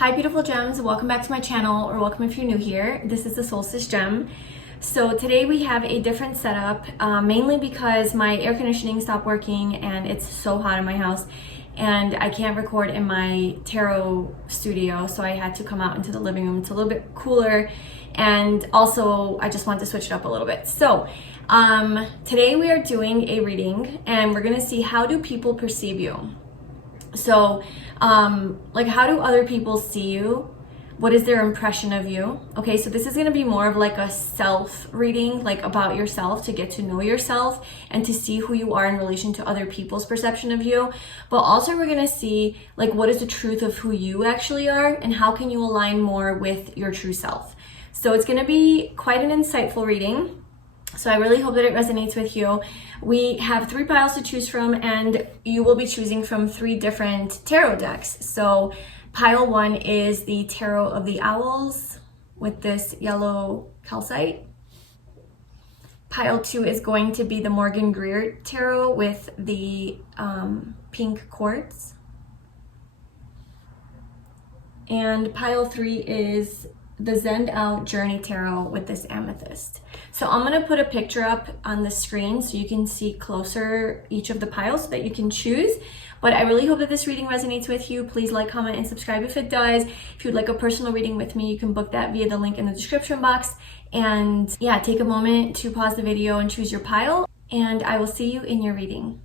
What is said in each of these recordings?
Hi beautiful gems, welcome back to my channel, or welcome if you're new here. This is the Solstice Gem. So today we have a different setup, mainly because my air conditioning stopped working and it's so hot in my house and I can't record in my tarot studio, so I had to come out into the living room. It's a little bit cooler, and also I just wanted to switch it up a little bit. So today we are doing a reading and we're gonna see, how do people perceive you? So like, how do other people see you? What is their impression of you? Okay, so this is going to be more of like a self reading, like about yourself, to get to know yourself and to see who you are in relation to other people's perception of you. But also we're going to see like, what is the truth of who you actually are and how can you align more with your true self. So it's going to be quite an insightful reading. So I really hope that it resonates with you. We have 3 piles to choose from, and you will be choosing from 3 different tarot decks. So pile 1 is the Tarot of the Owls with this yellow calcite. Pile 2 is going to be the Morgan Greer Tarot with the pink quartz. And pile 3 is the Zend Out Journey Tarot with this amethyst. So I'm going to put a picture up on the screen so you can see closer each of the piles so that you can choose. But I really hope that this reading resonates with you. Please like, comment, and subscribe if it does. If you'd like a personal reading with me, you can book that via the link in the description box. And yeah, take a moment to pause the video and choose your pile, and I will see you in your reading.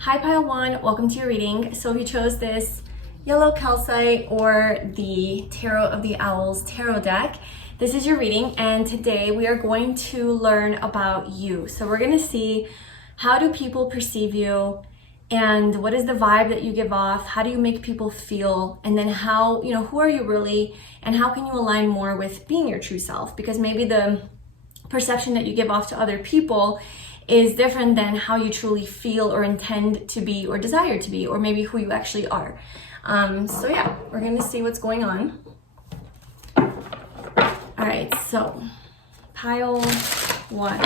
Hi pile 1, welcome to your reading. So if you chose this yellow calcite or the Tarot of the Owls tarot deck, this is your reading, and today we are going to learn about you. So we're going to see, how do people perceive you, and what is the vibe that you give off, how do you make people feel, and then how, who are you really, and how can you align more with being your true self, because maybe the perception that you give off to other people is different than how you truly feel or intend to be or desire to be, or maybe who you actually are. So yeah, we're going to see what's going on. All right, so pile 1.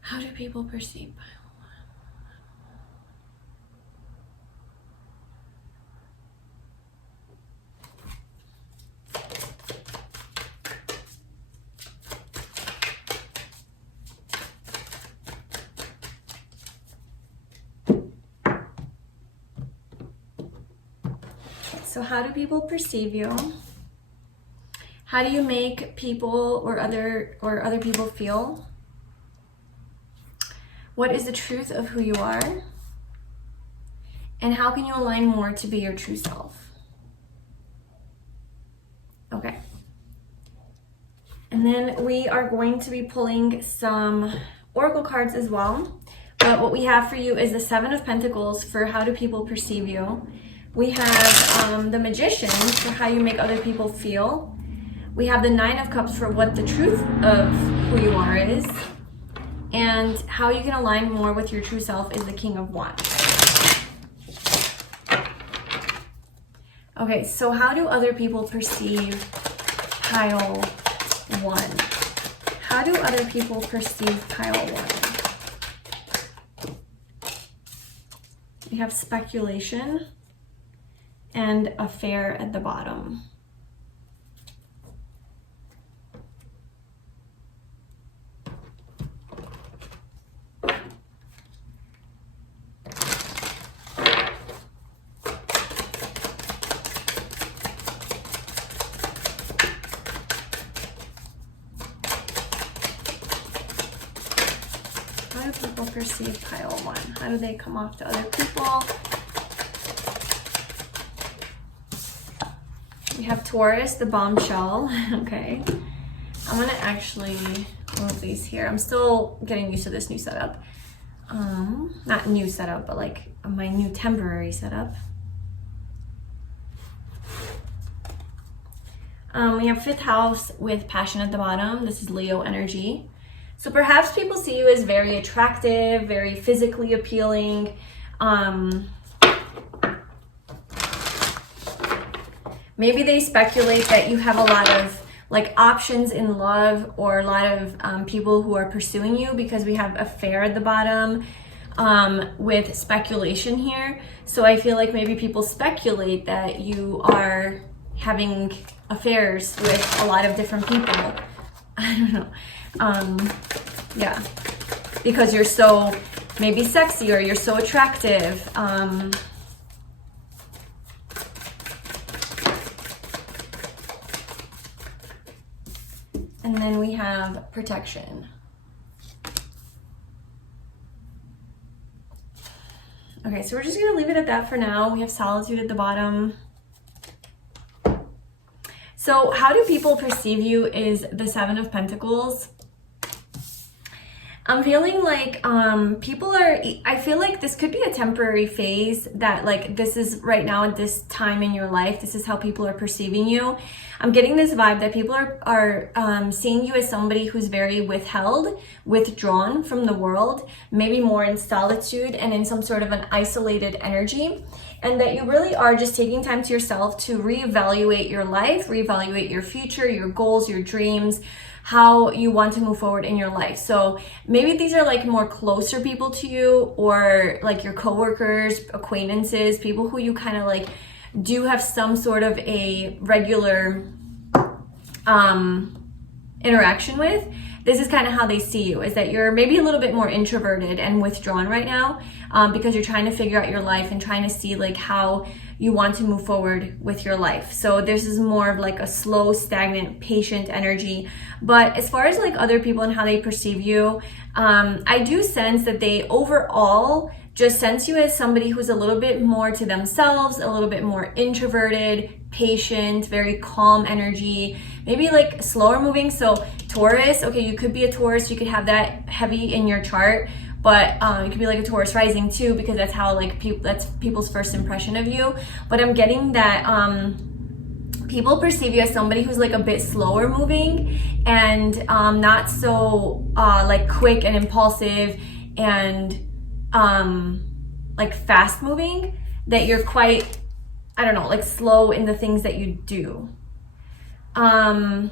How do people perceive pile 1? So how do people perceive you? How do you make people or other people feel? What is the truth of who you are? And how can you align more to be your true self? Okay. And then we are going to be pulling some oracle cards as well. But what we have for you is the 7 of Pentacles for how do people perceive you. We have the Magician for how you make other people feel. We have the 9 of Cups for what the truth of who you are is. And how you can align more with your true self is the King of Wands. Okay, so how do other people perceive pile 1? How do other people perceive pile 1? We have speculation and affair at the bottom. How do people perceive pile 1? How do they come off to other people? We have Taurus, the bombshell. Okay. I'm going to actually move these here. I'm still getting used to this new setup. Not new setup, but like my new temporary setup. We have 5th house with passion at the bottom. This is Leo energy. So perhaps people see you as very attractive, very physically appealing. Maybe they speculate that you have a lot of like options in love, or a lot of people who are pursuing you, because we have affair at the bottom with speculation here. So I feel like maybe people speculate that you are having affairs with a lot of different people. I don't know. Yeah, because you're so maybe sexy, or you're so attractive. And then we have protection. Okay, so we're just gonna leave it at that for now. We have solitude at the bottom. So how do people perceive you is the Seven of Pentacles. I'm feeling like people are, I feel like this could be a temporary phase, that like this is right now at this time in your life, this is how people are perceiving you. I'm getting this vibe that people are seeing you as somebody who's very withheld, withdrawn from the world, maybe more in solitude and in some sort of an isolated energy. And that you really are just taking time to yourself to reevaluate your life, reevaluate your future, your goals, your dreams, how you want to move forward in your life. So maybe these are like more closer people to you, or like your coworkers, acquaintances, people who you kind of like do have some sort of a regular interaction with. This is kind of how they see you, is that you're maybe a little bit more introverted and withdrawn right now, because you're trying to figure out your life and trying to see like how you want to move forward with your life. So this is more of like a slow, stagnant, patient energy. But as far as like other people and how they perceive you, I do sense that they overall just sense you as somebody who's a little bit more to themselves, a little bit more introverted, patient, very calm energy, maybe like slower moving. So Taurus, okay, you could be a Taurus, you could have that heavy in your chart, but it could be like a Taurus rising too, because that's how like that's people's first impression of you. But I'm getting that people perceive you as somebody who's like a bit slower moving, and not so like quick and impulsive and like fast moving, that you're quite, I don't know, like slow in the things that you do. The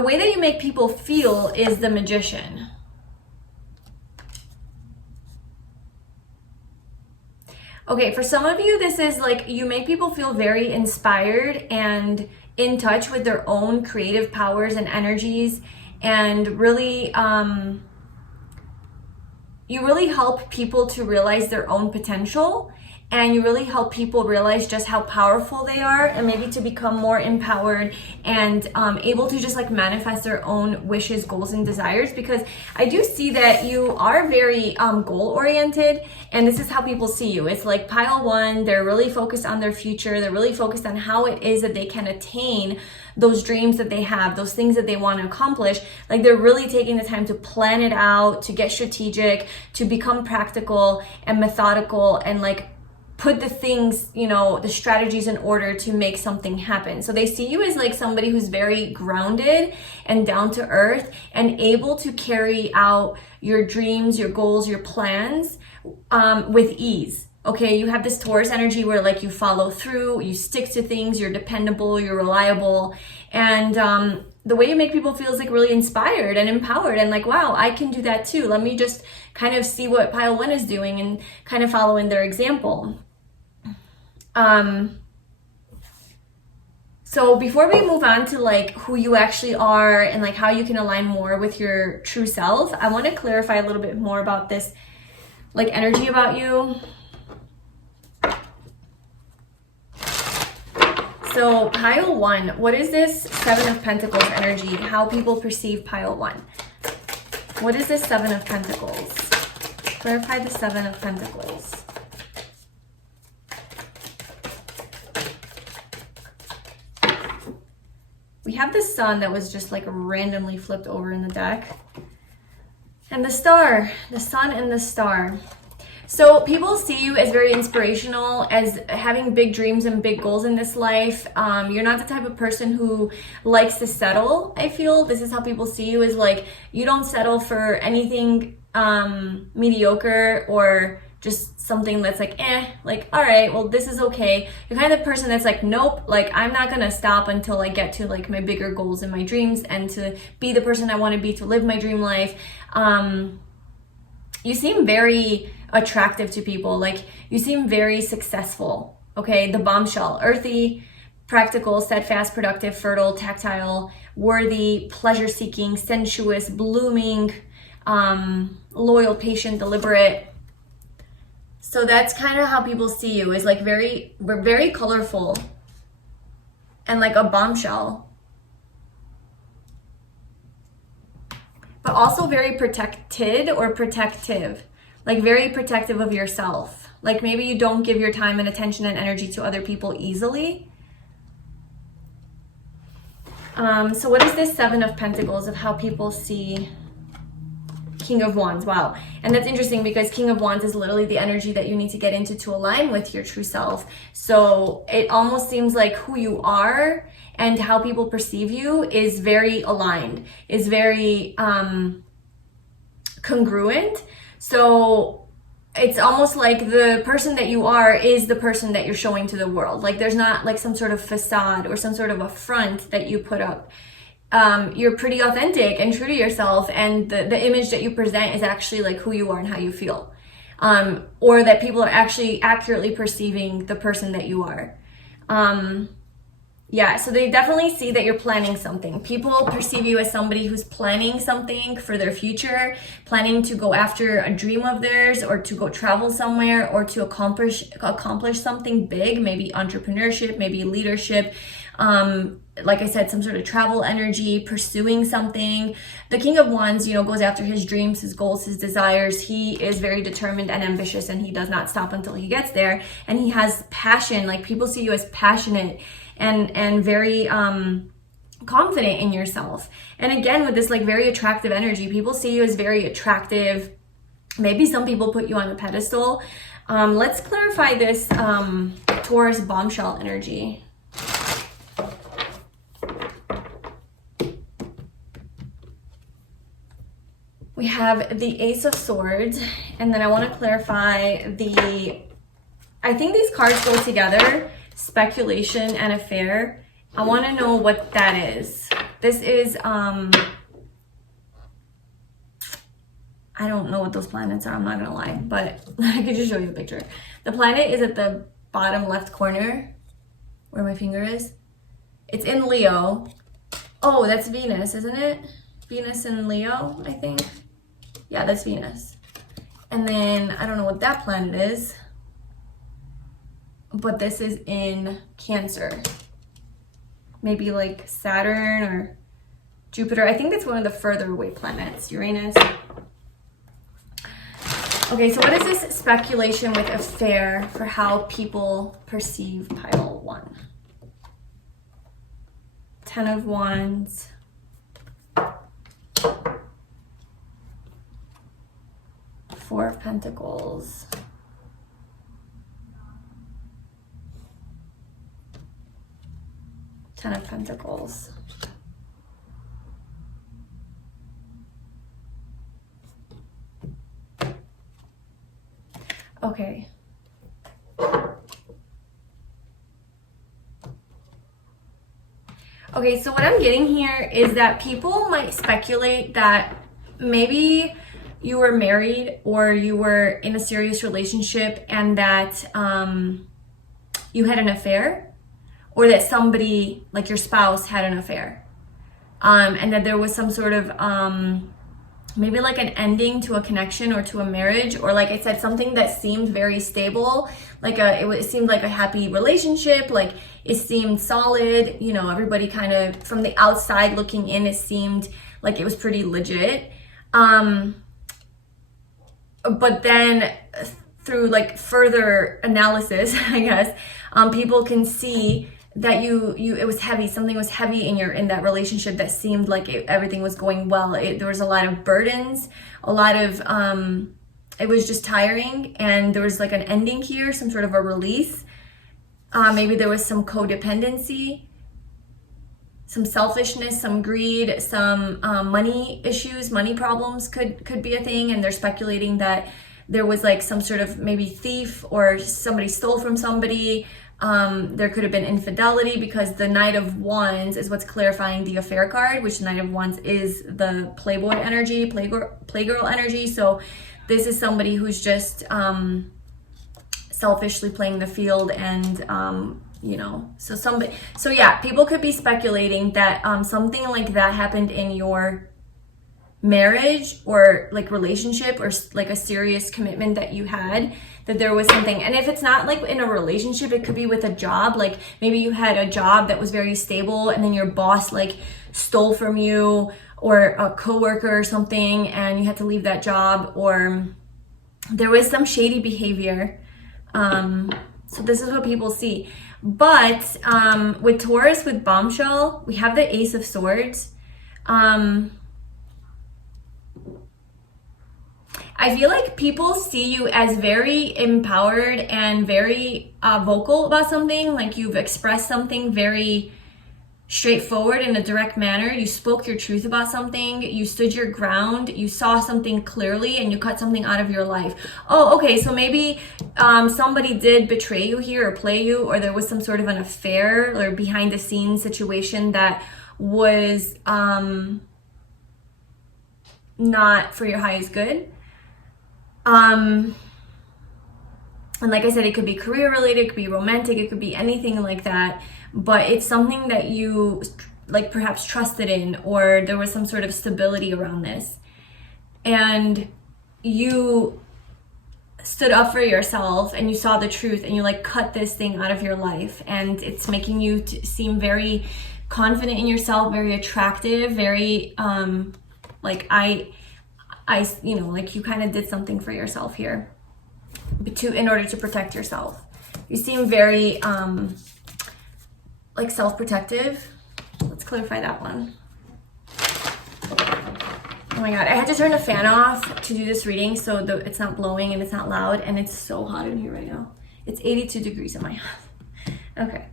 way that you make people feel is the Magician. Okay, for some of you, this is like you make people feel very inspired and in touch with their own creative powers and energies, and really, you really help people to realize their own potential, and you really help people realize just how powerful they are, and maybe to become more empowered and able to just like manifest their own wishes, goals, and desires. Because I do see that you are very goal oriented, and this is how people see you. It's like pile one, they're really focused on their future, they're really focused on how it is that they can attain those dreams that they have, those things that they want to accomplish. Like they're really taking the time to plan it out, to get strategic, to become practical and methodical, and like put the things, you know, the strategies in order to make something happen. So they see you as like somebody who's very grounded and down to earth, and able to carry out your dreams, your goals, your plans with ease. Okay, you have this Taurus energy where like you follow through, you stick to things, you're dependable, you're reliable, and the way you make people feel is like really inspired and empowered, and like, wow, I can do that too. Let me just kind of see what pile one is doing and kind of follow in their example. So before we move on to like who you actually are and like how you can align more with your true self, I want to clarify a little bit more about this like energy about you. So pile one, what is this Seven of Pentacles energy? How people perceive pile one. What is this Seven of Pentacles? Clarify the Seven of Pentacles. We have the sun that was just like randomly flipped over in the deck. And the star, the sun and the star. So people see you as very inspirational, as having big dreams and big goals in this life. You're not the type of person who likes to settle, I feel. This is how people see you, is like, you don't settle for anything mediocre or just something that's like, like, all right, well, this is okay. You're kind of the person that's like, nope, like, I'm not gonna stop until I get to like my bigger goals and my dreams and to be the person I want to be, to live my dream life. You seem very attractive to people. Like, you seem very successful. Okay, the bombshell: earthy, practical, steadfast, productive, fertile, tactile, worthy, pleasure-seeking, sensuous, blooming, loyal, patient, deliberate. So that's kind of how people see you, is like we're very colorful and like a bombshell, but also very protected or protective, like very protective of yourself. Like, maybe you don't give your time and attention and energy to other people easily. So what is this Seven of Pentacles of how people see King of Wands? Wow. And that's interesting because King of Wands is literally the energy that you need to get into to align with your true self. So it almost seems like who you are and how people perceive you is very aligned, is very congruent. So it's almost like the person that you are is the person that you're showing to the world. Like, there's not like some sort of facade or some sort of a front that you put up. You're pretty authentic and true to yourself, and the image that you present is actually like who you are and how you feel, or that people are actually accurately perceiving the person that you are. Yeah, so they definitely see that you're planning something. People perceive you as somebody who's planning something for their future, planning to go after a dream of theirs, or to go travel somewhere, or to accomplish something big, maybe entrepreneurship, maybe leadership. Like I said, some sort of travel energy, pursuing something. The King of Wands, you know, goes after his dreams, his goals, his desires. He is very determined and ambitious, and he does not stop until he gets there. And he has passion. Like, people see you as passionate and very confident in yourself. And again, with this like very attractive energy, people see you as very attractive. Maybe some people put you on a pedestal. Let's clarify this Taurus bombshell energy. We have the Ace of Swords, and then I want to clarify I think these cards go together, speculation and affair. I want to know what that is. This is, I don't know what those planets are, I'm not gonna lie, but I could just show you a picture. The planet is at the bottom left corner, where my finger is. It's in Leo. Oh, that's Venus, isn't it? Venus in Leo, I think. Yeah, that's Venus. And then I don't know what that planet is, but this is in Cancer. Maybe like Saturn or Jupiter. I think that's one of the further away planets, Uranus. Okay, so what is this speculation with affair for how people perceive pile 1? 10 of Wands. Four of Pentacles. Ten of Pentacles. Okay. Okay, so what I'm getting here is that people might speculate that maybe you were married or you were in a serious relationship, and that you had an affair, or that somebody, like your spouse, had an affair, and that there was some sort of maybe like an ending to a connection or to a marriage, or like I said, something that seemed very stable, like it seemed like a happy relationship, like it seemed solid, you know, everybody kind of from the outside looking in, it seemed like it was pretty legit. But then through like further analysis, I guess, people can see that it was heavy. Something was heavy in that relationship that seemed like everything was going well. There was a lot of burdens, a lot of it was just tiring, and there was like an ending here, some sort of a release. Maybe there was some codependency, some selfishness, some greed, some money issues, money problems could be a thing. And they're speculating that there was like some sort of maybe thief, or somebody stole from somebody. There could have been infidelity, because the Knight of Wands is what's clarifying the affair card, which the Knight of Wands is the playboy energy, playgirl energy. So this is somebody who's just selfishly playing the field, and you know, so yeah, people could be speculating that something like that happened in your marriage, or like relationship, or like a serious commitment that you had, that there was something. And if it's not like in a relationship, it could be with a job. Like maybe you had a job that was very stable, and then your boss like stole from you, or a coworker or something, and you had to leave that job, or there was some shady behavior. So this is what people see. But with Taurus, with Bombshell, we have the Ace of Swords. I feel like people see you as very empowered and very vocal about something. Like you've expressed something very straightforward in a direct manner. You spoke your truth about something. You stood your ground. You saw something clearly, and you cut something out of your life. Oh, okay. So maybe somebody did betray you here, or play you, or there was some sort of an affair or behind the scenes situation that was not for your highest good. And like I said, it could be career related, it could be romantic, it could be anything like that, but it's something that you like perhaps trusted in, or there was some sort of stability around this, and you stood up for yourself, and you saw the truth, and you like cut this thing out of your life, and it's making you seem very confident in yourself, very attractive, very like I you know, like you kind of did something for yourself here in order to protect yourself. You seem very like self-protective. Let's clarify that one. Oh my god, I had to turn the fan off to do this reading, so it's not blowing and it's not loud, and it's so hot in here right now. It's 82 degrees in my house. Okay.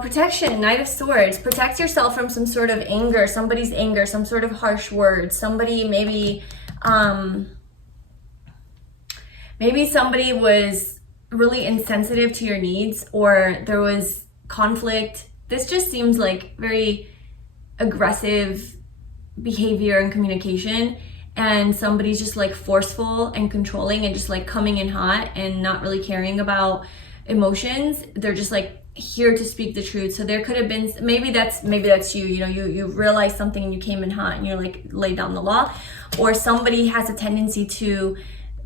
Protection, Knight of Swords. Protect yourself from some sort of anger, somebody's anger, some sort of harsh words. Somebody maybe somebody was really insensitive to your needs, or there was conflict. This just seems like very aggressive behavior and communication, and somebody's just like forceful and controlling, and just like coming in hot and not really caring about emotions. They're just like here to speak the truth. So there could have been, maybe that's you, you know, you realized something and you came in hot and you're like laid down the law. Or somebody has a tendency to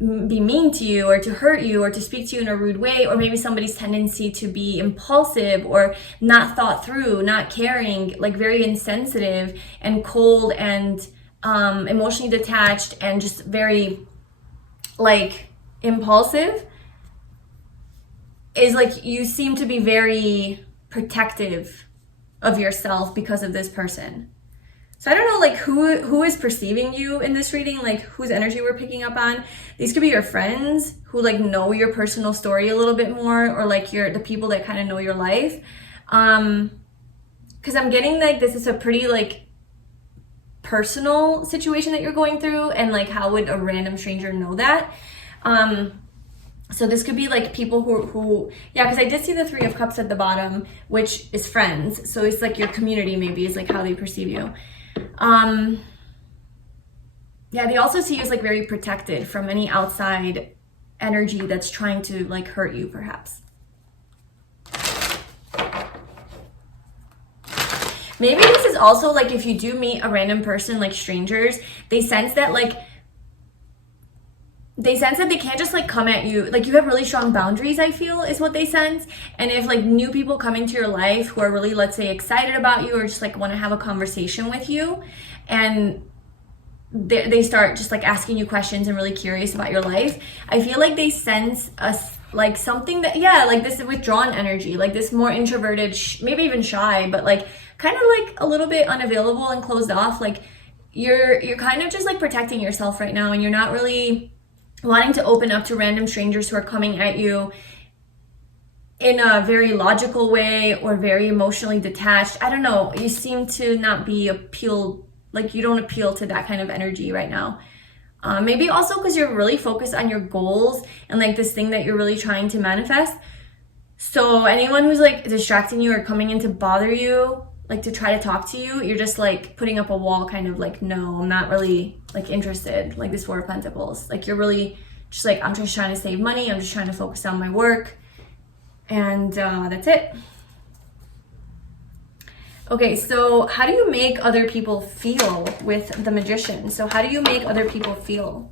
be mean to you, or to hurt you, or to speak to you in a rude way. Or maybe somebody's tendency to be impulsive, or not thought through, not caring, like very insensitive and cold, and emotionally detached, and just very like impulsive. Is like you seem to be very protective of yourself because of this person. So I don't know like who is perceiving you in this reading, like whose energy we're picking up on. These could be your friends who like know your personal story a little bit more, or like the people that kind of know your life. Because I'm getting like this is a pretty like personal situation that you're going through, and like how would a random stranger know that? So this could be like people who yeah, because I did see the Three of Cups at the bottom, which is friends. So it's like your community maybe is like how they perceive you. Yeah, they also see you as like very protected from any outside energy that's trying to like hurt you perhaps. Maybe this is also like if you do meet a random person, like strangers, they sense that they can't just like come at you, like you have really strong boundaries, I feel, is what they sense. And if like new people come into your life who are really, let's say, excited about you, or just like want to have a conversation with you, and they start just like asking you questions and really curious about your life, I feel like they sense like something that, yeah, like this withdrawn energy, like this more introverted, maybe even shy, but like kind of like a little bit unavailable and closed off. Like you're kind of just like protecting yourself right now, and you're not really wanting to open up to random strangers who are coming at you in a very logical way or very emotionally detached. I don't know. You seem to not be appealed, like you don't appeal to that kind of energy right now. Maybe also because you're really focused on your goals and like this thing that you're really trying to manifest. So anyone who's like distracting you or coming in to bother you, like to try to talk to you, you're just like putting up a wall, kind of like, no, I'm not really like interested, like this Four of Pentacles. Like you're really just like, I'm just trying to save money. I'm just trying to focus on my work. And that's it. Okay, so how do you make other people feel with the Magician? So how do you make other people feel?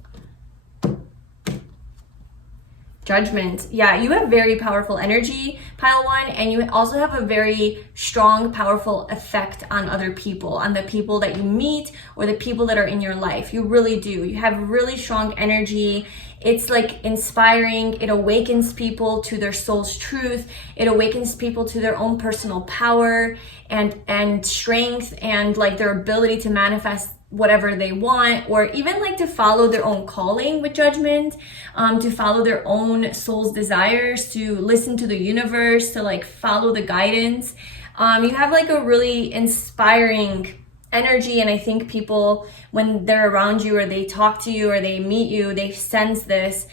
Judgment. Yeah, you have very powerful energy, pile one, and you also have a very strong, powerful effect on other people, on the people that you meet or the people that are in your life. You really do. You have really strong energy. It's like inspiring. It awakens people to their soul's truth. It awakens people to their own personal power and strength and like their ability to manifest whatever they want, or even like to follow their own calling with Judgment, to follow their own soul's desires, to listen to the universe, to like follow the guidance. You have like a really inspiring energy, and I think people, when they're around you or they talk to you or they meet you, they sense this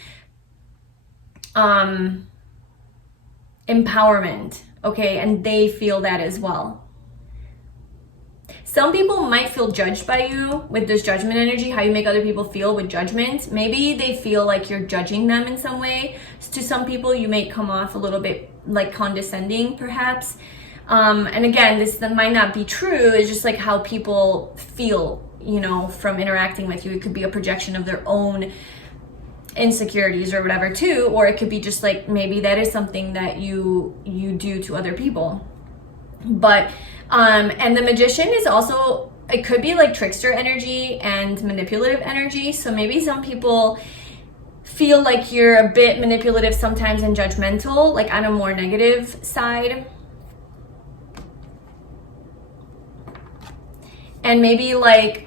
empowerment, okay, and they feel that as well. Some people might feel judged by you with this Judgment energy, how you make other people feel with Judgment. Maybe they feel like you're judging them in some way. To some people, you may come off a little bit like condescending, perhaps. And again, this might not be true. It's just like how people feel, you know, from interacting with you. It could be a projection of their own insecurities or whatever too, or it could be just like maybe that is something that you do to other people. But and the Magician is also, it could be like trickster energy and manipulative energy. So maybe some people feel like you're a bit manipulative sometimes and judgmental, like on a more negative side. And maybe like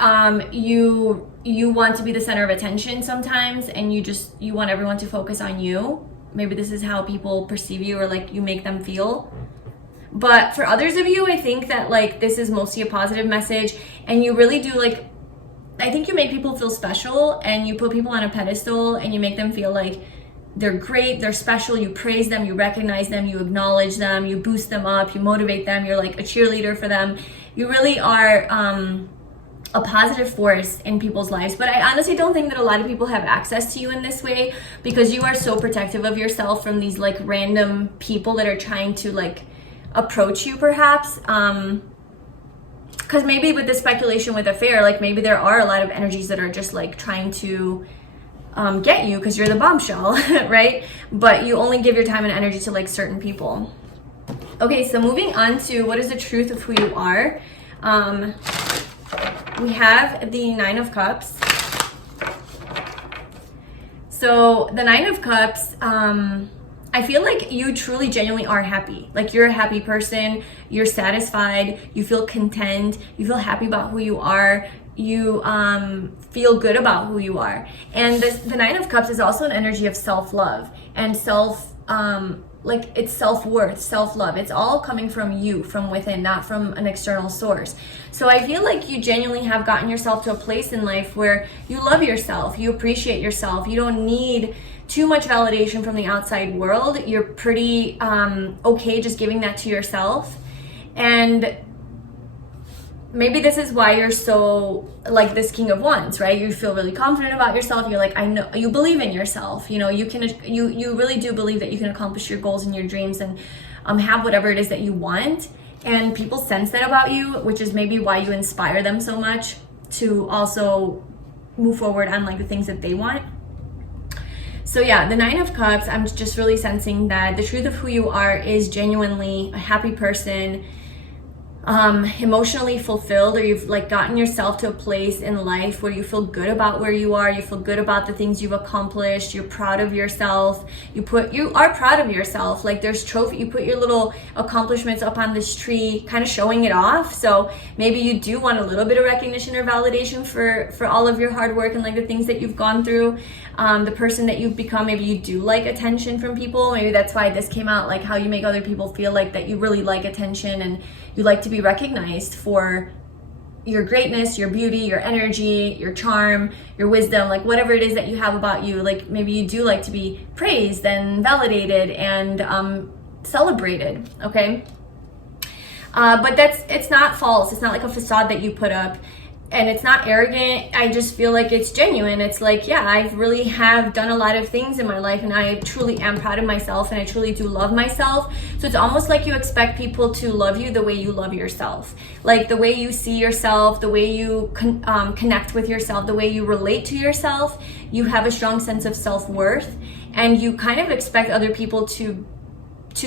you want to be the center of attention sometimes, and you want everyone to focus on you. Maybe this is how people perceive you, or like you make them feel. But for others of you, I think that like this is mostly a positive message, and you really do like, I think you make people feel special, and you put people on a pedestal, and you make them feel like they're great, they're special. You praise them, you recognize them, you acknowledge them, you boost them up, you motivate them, you're like a cheerleader for them. You really are a positive force in people's lives. But I honestly don't think that a lot of people have access to you in this way, because you are so protective of yourself from these like random people that are trying to like approach you, perhaps. Because maybe with the speculation with affair, like maybe there are a lot of energies that are just like trying to get you because you're the bombshell, right? But you only give your time and energy to like certain people. Okay, so moving on to what is the truth of who you are. We have the Nine of Cups. So the Nine of Cups, I feel like you truly genuinely are happy. Like you're a happy person, you're satisfied, you feel content, you feel happy about who you are, you feel good about who you are. And the Nine of Cups is also an energy of self-love and like it's self-worth, self-love. It's all coming from you, from within, not from an external source. So I feel like you genuinely have gotten yourself to a place in life where you love yourself, you appreciate yourself, you don't need too much validation from the outside world. You're pretty okay just giving that to yourself. And maybe this is why you're so like this King of Wands, right? You feel really confident about yourself. You're like, I know, you believe in yourself. You know, you really do believe that you can accomplish your goals and your dreams and have whatever it is that you want. And people sense that about you, which is maybe why you inspire them so much to also move forward on like the things that they want. So yeah, the Nine of Cups, I'm just really sensing that the truth of who you are is genuinely a happy person, emotionally fulfilled, or you've like gotten yourself to a place in life where you feel good about where you are, you feel good about the things you've accomplished, you're proud of yourself, you are proud of yourself, like there's trophy, you put your little accomplishments up on this tree, kind of showing it off. So maybe you do want a little bit of recognition or validation for all of your hard work and like the things that you've gone through, the person that you've become. Maybe you do like attention from people. Maybe that's why this came out, like how you make other people feel like that you really like attention and you like to be recognized for your greatness, your beauty, your energy, your charm, your wisdom, like whatever it is that you have about you. Like maybe you do like to be praised and validated and celebrated, okay? But it's not false. It's not like a facade that you put up, and it's not arrogant. I just feel like it's genuine. It's like, yeah, I really have done a lot of things in my life, and I truly am proud of myself, and I truly do love myself. So it's almost like you expect people to love you the way you love yourself. Like the way you see yourself, the way you connect with yourself, the way you relate to yourself, you have a strong sense of self-worth, and you kind of expect other people to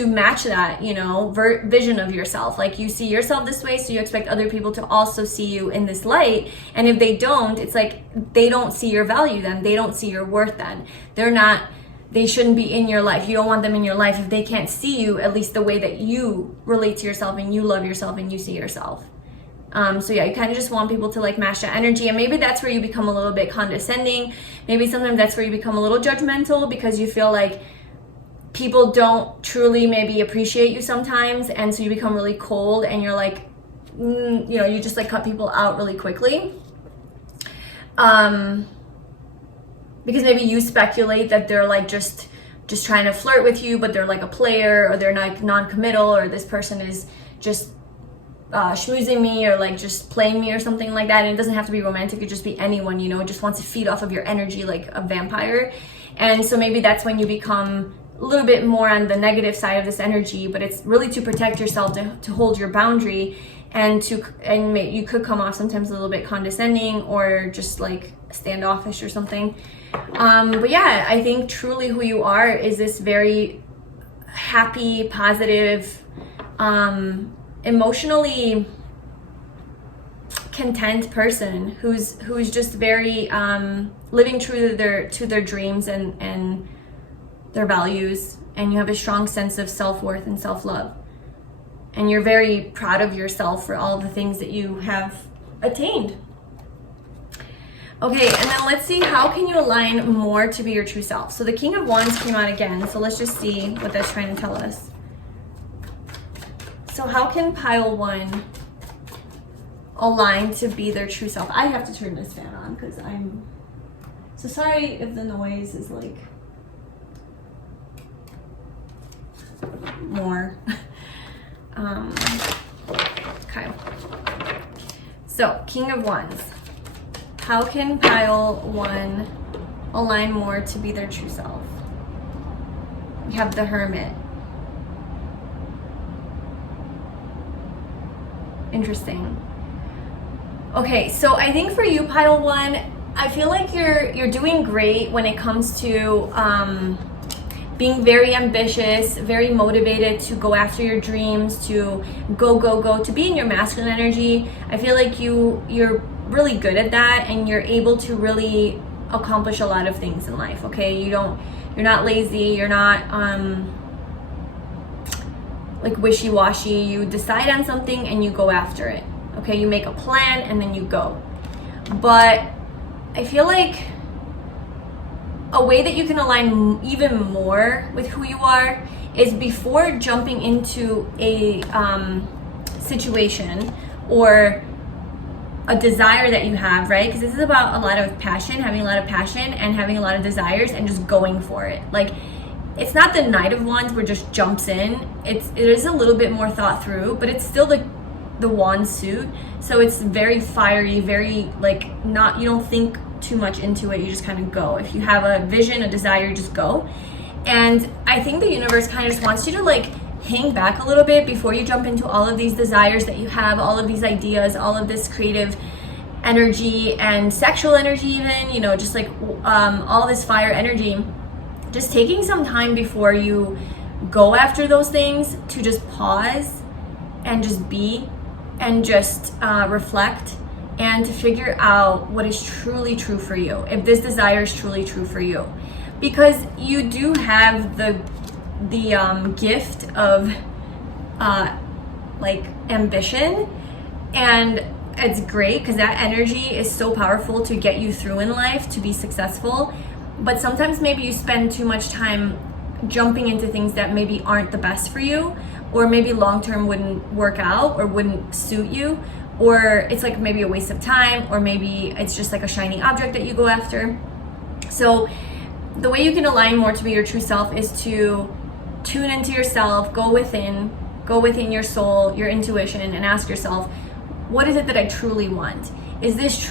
match that, you know, vision of yourself. Like you see yourself this way, so you expect other people to also see you in this light. And if they don't, it's like they don't see your value then, they don't see your worth then. They shouldn't be in your life. You don't want them in your life if they can't see you at least the way that you relate to yourself and you love yourself and you see yourself. So yeah, you kind of just want people to like match that energy, and maybe that's where you become a little bit condescending. Maybe sometimes that's where you become a little judgmental because you feel like people don't truly maybe appreciate you sometimes, and so you become really cold and you're like, you know, you just like cut people out really quickly. Because maybe you speculate that they're like just trying to flirt with you, but they're like a player, or they're like non-committal, or this person is just schmoozing me, or like just playing me or something like that. And it doesn't have to be romantic, it could just be anyone, you know, it just wants to feed off of your energy like a vampire. And so maybe that's when you become a little bit more on the negative side of this energy, but it's really to protect yourself, to hold your boundary, and you could come off sometimes a little bit condescending or just like standoffish or something. But yeah, I think truly who you are is this very happy, positive, emotionally content person who's just very living true to their dreams and their values, and you have a strong sense of self-worth and self-love, and you're very proud of yourself for all the things that you have attained. Okay, and then let's see, how can you align more to be your true self? So the King of Wands came out again, so let's just see what that's trying to tell us. So how can pile one align to be their true self? I have to turn this fan on because I'm so sorry if the noise is like more. Okay. So, King of Wands. How can pile one align more to be their true self? We have the Hermit. Interesting. Okay, so I think for you, pile one, I feel like you're doing great when it comes to being very ambitious, very motivated to go after your dreams, to go, to be in your masculine energy. I feel like you're really good at that, and you're able to really accomplish a lot of things in life, okay? You're not lazy, you're not like wishy-washy. You decide on something and you go after it, okay? You make a plan and then you go. But I feel like a way that you can align even more with who you are is before jumping into a situation or a desire that you have, right? Because this is about a lot of passion, having a lot of passion and having a lot of desires and just going for it. Like, it's not the Knight of Wands where just jumps in. It is a little bit more thought through, but it's still the wand suit. So it's very fiery, very like, not, you don't think too much into it, you just kind of go. If you have a vision, a desire, just go. And I think the universe kind of just wants you to like hang back a little bit before you jump into all of these desires that you have, all of these ideas, all of this creative energy and sexual energy even, you know, just like all this fire energy. Just taking some time before you go after those things to just pause and just be and just reflect and to figure out what is truly true for you, if this desire is truly true for you. Because you do have the gift of like ambition, and it's great because that energy is so powerful to get you through in life, to be successful. But sometimes maybe you spend too much time jumping into things that maybe aren't the best for you, or maybe long-term wouldn't work out or wouldn't suit you, or it's like maybe a waste of time, or maybe it's just like a shiny object that you go after. So the way you can align more to be your true self is to tune into yourself, go within your soul, your intuition, and ask yourself, what is it that I truly want? Is this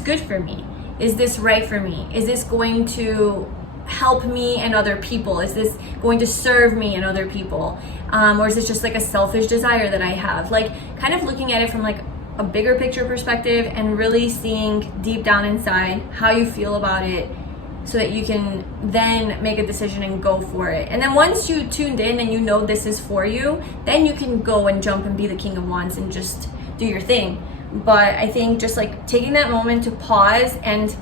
good for me? Is this right for me? Is this going to help me and other people? Is this going to serve me and other people? Or is this just like a selfish desire that I have? Like kind of looking at it from like a bigger picture perspective and really seeing deep down inside how you feel about it, so that you can then make a decision and go for it. And then once you tuned in and you know this is for you, then you can go and jump and be the king of wands and just do your thing. But I think just like taking that moment to pause, and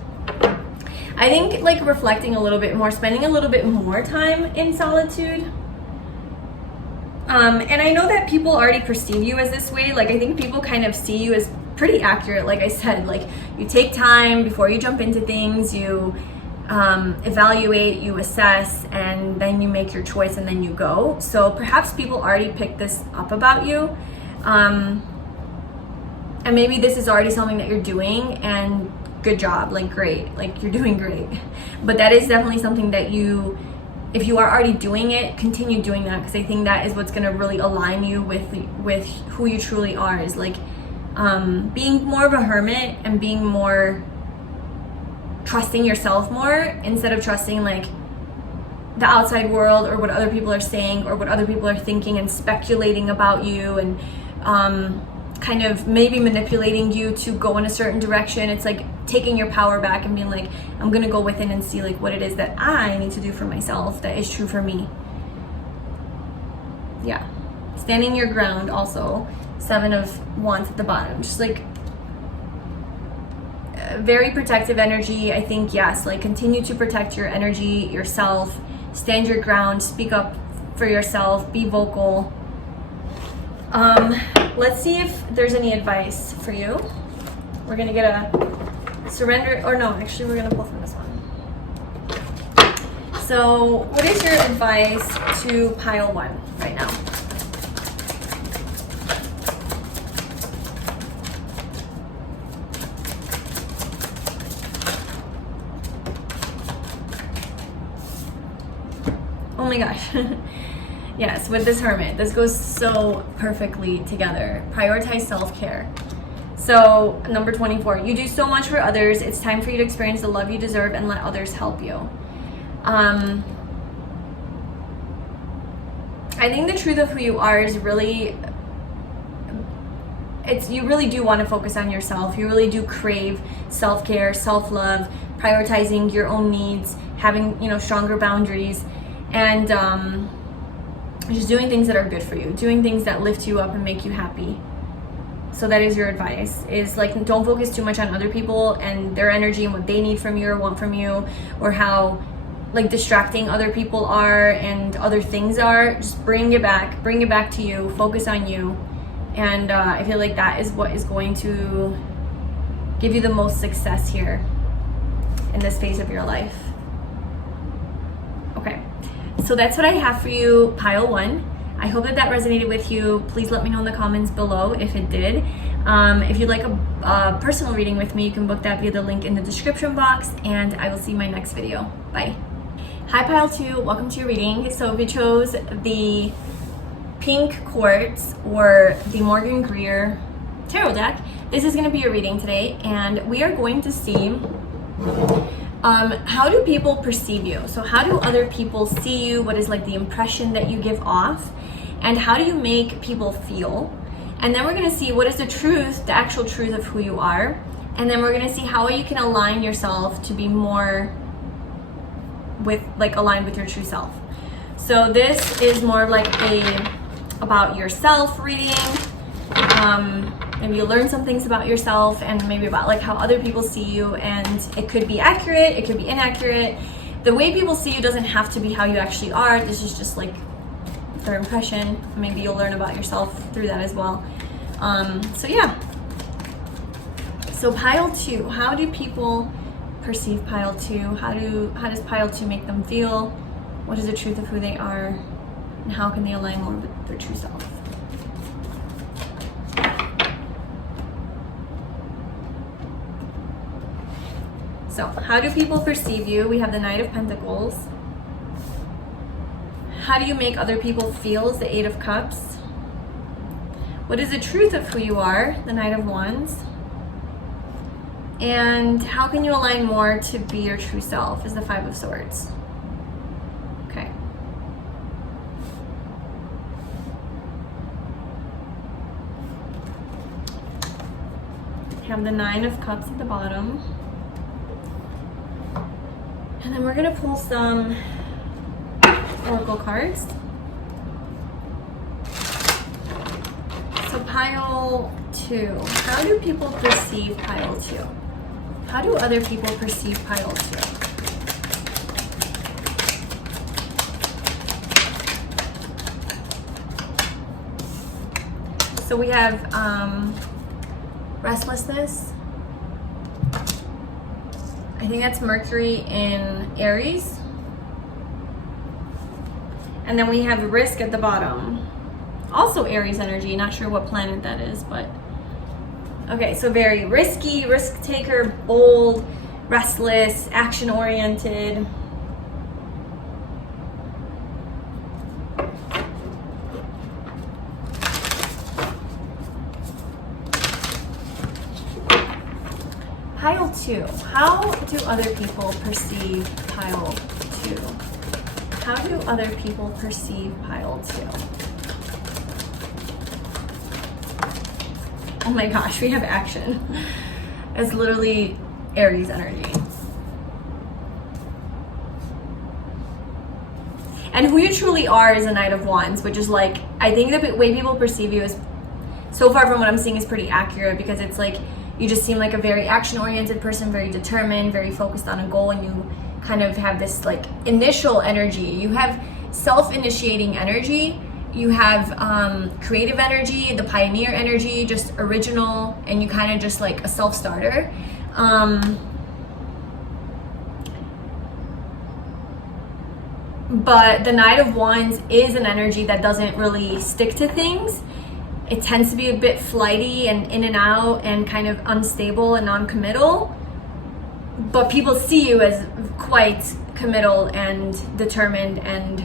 I think like reflecting a little bit more, spending a little bit more time in solitude. And I know that people already perceive you as this way. Like I think people kind of see you as pretty accurate. Like I said, like you take time before you jump into things, you evaluate, you assess, and then you make your choice and then you go. So perhaps people already picked this up about you. And maybe this is already something that you're doing, and good job, like great, like you're doing great. But that is definitely something that if you are already doing it, continue doing that, because I think that is what's gonna really align you with who you truly are, is like being more of a hermit and being more trusting yourself more, instead of trusting like the outside world or what other people are saying or what other people are thinking and speculating about you and kind of maybe manipulating you to go in a certain direction. It's like taking your power back and being like, I'm gonna go within and see like what it is that I need to do for myself that is true for me. Yeah, standing your ground. Also 7 of Wands at the bottom, just like very protective energy. I think, yes, like continue to protect your energy, yourself, stand your ground, speak up for yourself, be vocal. Let's see if there's any advice for you. We're gonna get a surrender, or no, actually we're gonna pull from this one. So what is your advice to pile 1 right now? Oh my gosh. Yes, with this hermit, this goes so perfectly together. Prioritize self-care. So number 24, you do so much for others. It's time for you to experience the love you deserve and let others help you. I think the truth of who you are is really, you really do want to focus on yourself. You really do crave self-care, self-love, prioritizing your own needs, having, stronger boundaries, and just doing things that are good for you, doing things that lift you up and make you happy. So that is your advice, is like, don't focus too much on other people and their energy and what they need from you or want from you, or how like distracting other people are and other things are. Just bring it back to you, focus on you. And I feel like that is what is going to give you the most success here in this phase of your life. Okay. So that's what I have for you, pile 1. I hope that resonated with you. Please let me know in the comments below if it did. If you'd like a personal reading with me, you can book that via the link in the description box, and I will see you in my next video. Bye. Hi pile 2, welcome to your reading. So if you chose the pink quartz or the Morgan Greer tarot deck, this is going to be your reading today, and we are going to see how do people perceive you? So how do other people see you? What is like the impression that you give off? And how do you make people feel? And then we're gonna see what is the truth, the actual truth of who you are. And then we're gonna see how you can align yourself to be more aligned with your true self. So this is more like about yourself reading. Maybe you learn some things about yourself and maybe about like how other people see you, and it could be accurate, it could be inaccurate. The way people see you doesn't have to be how you actually are. This is just like their impression. Maybe you'll learn about yourself through that as well. So yeah. So pile 2, how do people perceive pile 2? How does pile 2 make them feel? What is the truth of who they are? And how can they align more with their true self? So how do people perceive you? We have the Knight of Pentacles. How do you make other people feel is the Eight of Cups. What is the truth of who you are? The Knight of Wands. And how can you align more to be your true self is the Five of Swords. Okay. Have the Nine of Cups at the bottom. And then we're gonna pull some oracle cards. So pile 2, how do people perceive pile 2? How do other people perceive pile 2? So we have restlessness. I think that's Mercury in Aries. And then we have risk at the bottom. Also Aries energy, not sure what planet that is, but okay, so very risky, risk taker, bold, restless, action oriented. Pile 2, how do other people perceive pile 2? How do other people perceive pile 2? Oh my gosh, we have action. It's literally Aries energy. And who you truly are is a Knight of Wands, which is like, I think the way people perceive you is, so far from what I'm seeing, is pretty accurate, because it's like, you just seem like a very action-oriented person, very determined, very focused on a goal, and you kind of have this like initial energy. You have self-initiating energy. You have creative energy, the pioneer energy, just original, and you kind of just like a self-starter. But the Knight of Wands is an energy that doesn't really stick to things. It tends to be a bit flighty and in and out and kind of unstable and non-committal. But people see you as quite committal and determined and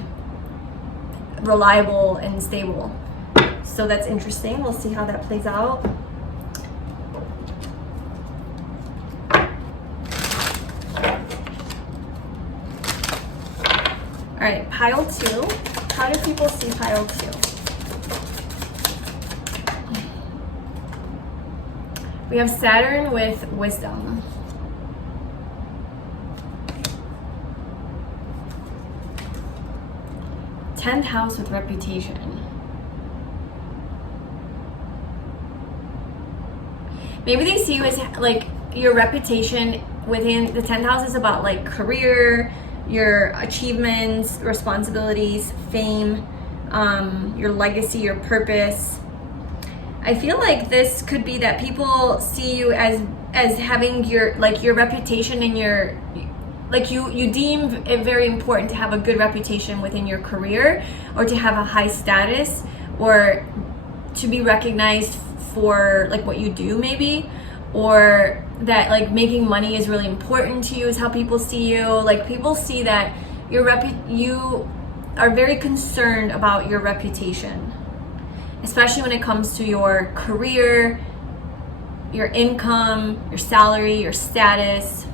reliable and stable. So that's interesting. We'll see how that plays out. All right, pile 2. How do people see pile 2? We have Saturn with wisdom. Tenth house with reputation. Maybe they see you as like your reputation within the 10th house is about like career, your achievements, responsibilities, fame, your legacy, your purpose. I feel like this could be that people see you as having your like your reputation and your like you deem it very important to have a good reputation within your career, or to have a high status, or to be recognized for like what you do maybe, or that like making money is really important to you is how people see you. Like people see that you are very concerned about your reputation, especially when it comes to your career, your income, your salary, your status.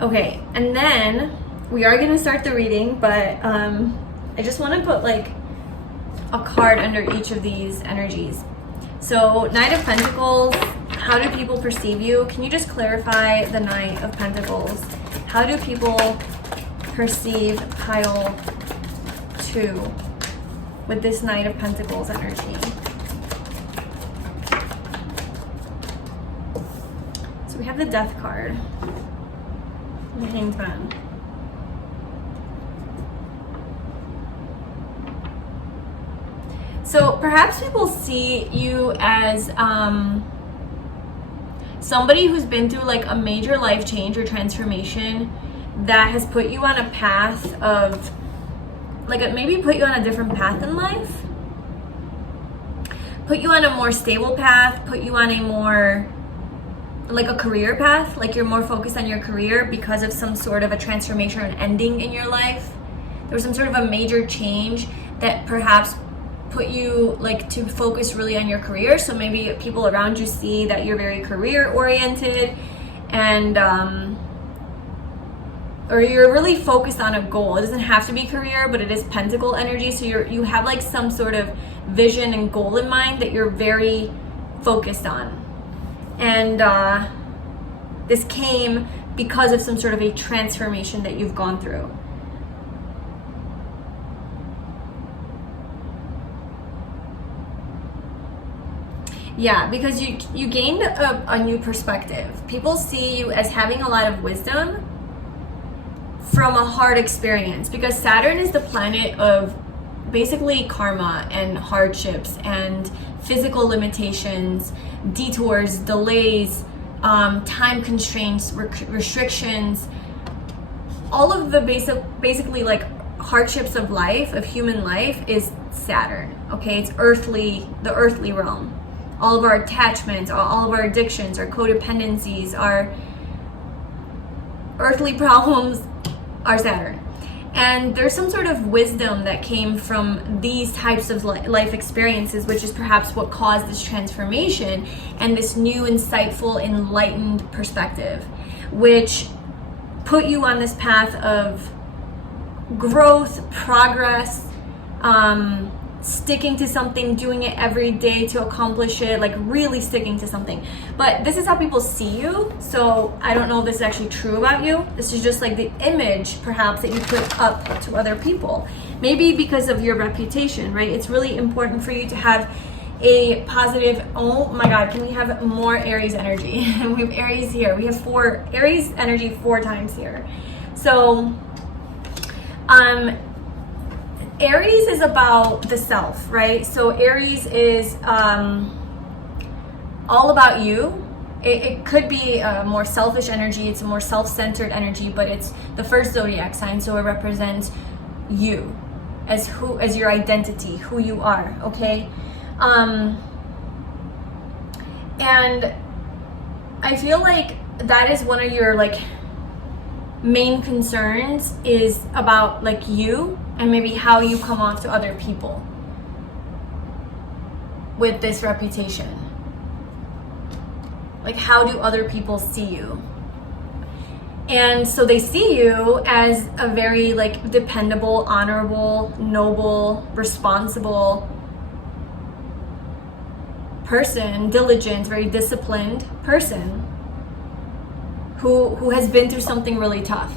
Okay, and then we are gonna start the reading, but I just wanna put like a card under each of these energies. So Knight of Pentacles, how do people perceive you? Can you just clarify the Knight of Pentacles? How do people perceive pile 2 with this Knight of Pentacles energy. So we have the Death card, the Hanged Man. So perhaps people see you as somebody who's been through like a major life change or transformation that has put you on a path of, like, maybe put you on a different path in life, put you on a more stable path, put you on a more, like a career path, like you're more focused on your career because of some sort of a transformation or an ending in your life. There was some sort of a major change that perhaps put you like to focus really on your career. So maybe people around you see that you're very career oriented and or you're really focused on a goal. It doesn't have to be career, but it is Pentacle energy. So you have like some sort of vision and goal in mind that you're very focused on. And this came because of some sort of a transformation that you've gone through. Yeah, because you gained a new perspective. People see you as having a lot of wisdom from a hard experience, because Saturn is the planet of basically karma and hardships and physical limitations, detours, delays, time constraints, restrictions, all of the basically like hardships of life, of human life, is Saturn. Okay, it's earthly, the earthly realm. All of our attachments, all of our addictions, our codependencies, our earthly problems are Saturn. And there's some sort of wisdom that came from these types of life experiences, which is perhaps what caused this transformation and this new, insightful, enlightened perspective, which put you on this path of growth, progress, sticking to something, doing it every day to accomplish it, like really sticking to something. But this is how people see you, so I don't know if this is actually true about you. This is just like the image perhaps that you put up to other people, maybe because of your reputation, right? It's really important for you to have a positive, oh my god, can we have more Aries energy? We have Aries here, we have Aries energy 4 times here. So Aries is about the self, right? So Aries is all about you. It could be a more selfish energy, it's a more self-centered energy, but it's the first zodiac sign, so it represents you as your identity, who you are, okay? And I feel like that is one of your like main concerns, is about like you and maybe how you come off to other people with this reputation. Like, how do other people see you? And so they see you as a very like dependable, honorable, noble, responsible person, diligent, very disciplined person who has been through something really tough,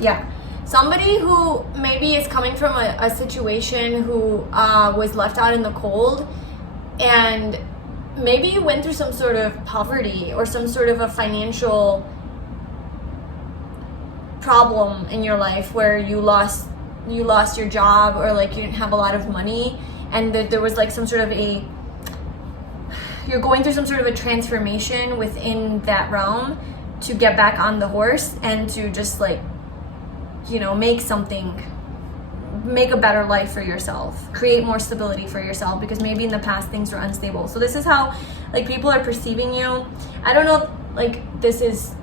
Yeah, somebody who maybe is coming from a situation who was left out in the cold, and maybe you went through some sort of poverty or some sort of a financial problem in your life where you lost your job, or like you didn't have a lot of money, and there was like some sort of you're going through some sort of a transformation within that realm to get back on the horse and to just like, you know, make a better life for yourself, create more stability for yourself, because maybe in the past things were unstable. So this is how like people are perceiving you. I don't know if like this is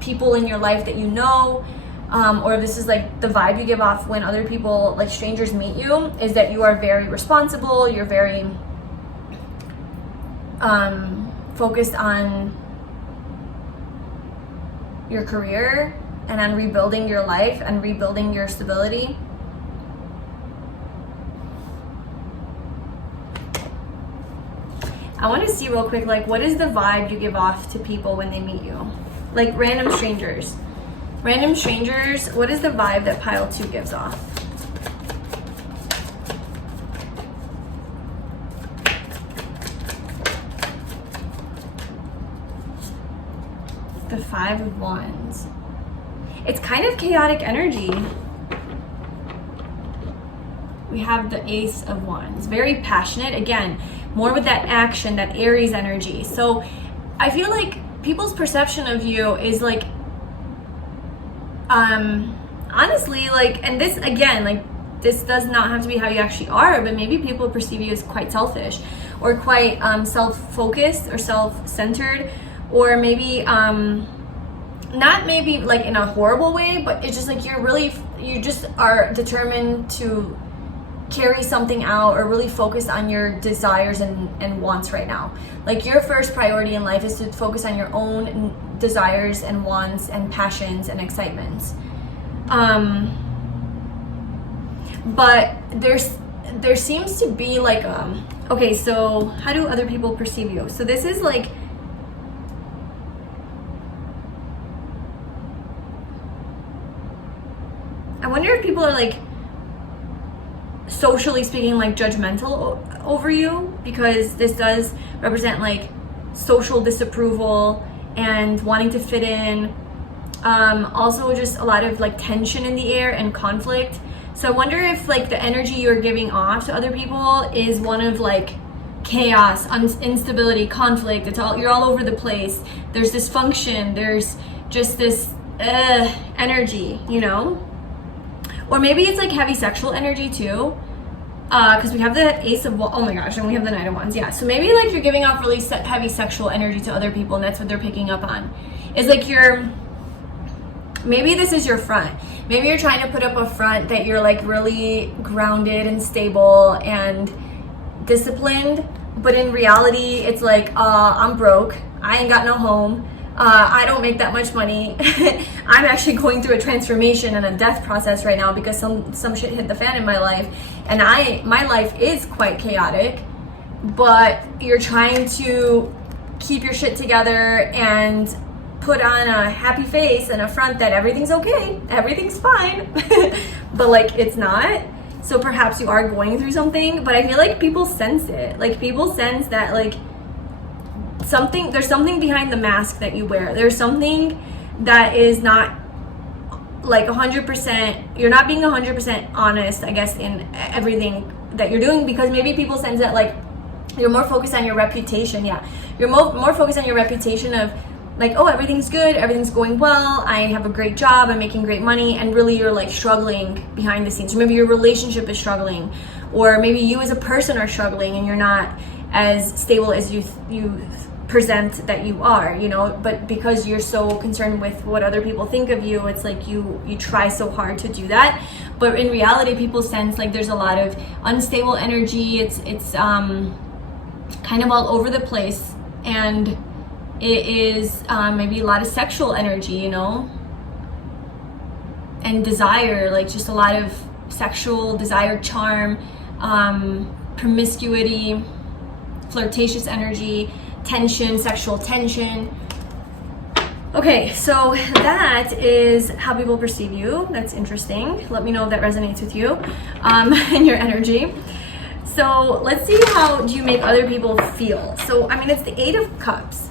people in your life that you know, or this is like the vibe you give off when other people, like strangers, meet you, is that you are very responsible, you're very focused on your career and on rebuilding your life and rebuilding your stability. I want to see real quick, like, what is the vibe you give off to people when they meet you? Like random strangers. Random strangers, what is the vibe that pile 2 gives off? The 5 of Wands. It's kind of chaotic energy. We have the Ace of Wands. Very passionate. Again, more with that action, that Aries energy. So I feel like people's perception of you is like, honestly, like, and this, again, like, this does not have to be how you actually are, but maybe people perceive you as quite selfish or quite self-focused or self-centered, or maybe not maybe like in a horrible way, but it's just like you just are determined to carry something out or really focus on your desires and wants right now. Like your first priority in life is to focus on your own desires and wants and passions and excitements. But there seems to be like okay, so how do other people perceive you? So this is like, I wonder if people are like, socially speaking, like judgmental over you, because this does represent like social disapproval and wanting to fit in. Also just a lot of like tension in the air and conflict. So I wonder if like the energy you're giving off to other people is one of like chaos, instability, conflict. It's all, you're all over the place. There's dysfunction. There's just this energy, you know? Or maybe it's like heavy sexual energy too, because we have the Ace of, oh my gosh, and we have the Knight of Wands. Yeah, so maybe like you're giving off really heavy sexual energy to other people, and that's what they're picking up on. It's like maybe this is your front. Maybe you're trying to put up a front that you're like really grounded and stable and disciplined, but in reality, it's like, I'm broke. I ain't got no home. I don't make that much money. I'm actually going through a transformation and a death process right now because some shit hit the fan in my life, and my life is quite chaotic, but you're trying to keep your shit together and put on a happy face and a front that everything's okay, everything's fine, but like it's not. So perhaps you are going through something, but I feel like people sense it. Like people sense that like there's something behind the mask that you wear. There's something that is not like 100%, you're not being 100% honest, I guess, in everything that you're doing, because maybe people sense that like you're more focused on your reputation. Yeah, you're more focused on your reputation of like, oh, everything's good, everything's going well, I have a great job, I'm making great money, and really you're like struggling behind the scenes. Or maybe your relationship is struggling, or maybe you as a person are struggling and you're not as stable as you present that you are, you know, but because you're so concerned with what other people think of you, it's like you try so hard to do that, but in reality people sense like there's a lot of unstable energy. It's kind of all over the place, and it is maybe a lot of sexual energy, you know, and desire, like just a lot of sexual desire, charm, promiscuity, flirtatious energy, tension, sexual tension. Okay, so that is how people perceive you. That's interesting. Let me know if that resonates with you and your energy. So let's see, how do you make other people feel? So, I mean, it's the 8 of Cups.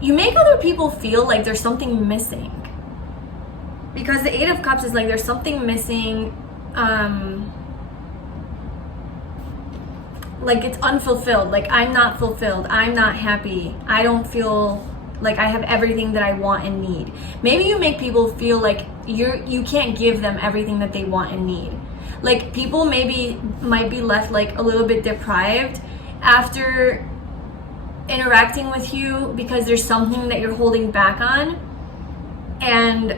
You make other people feel like there's something missing. Because the 8 of Cups is like there's something missing, like it's unfulfilled, like I'm not fulfilled, I'm not happy, I don't feel like I have everything that I want and need. Maybe you make people feel like you can't give them everything that they want and need. Like people might be left like a little bit deprived after interacting with you because there's something that you're holding back on, and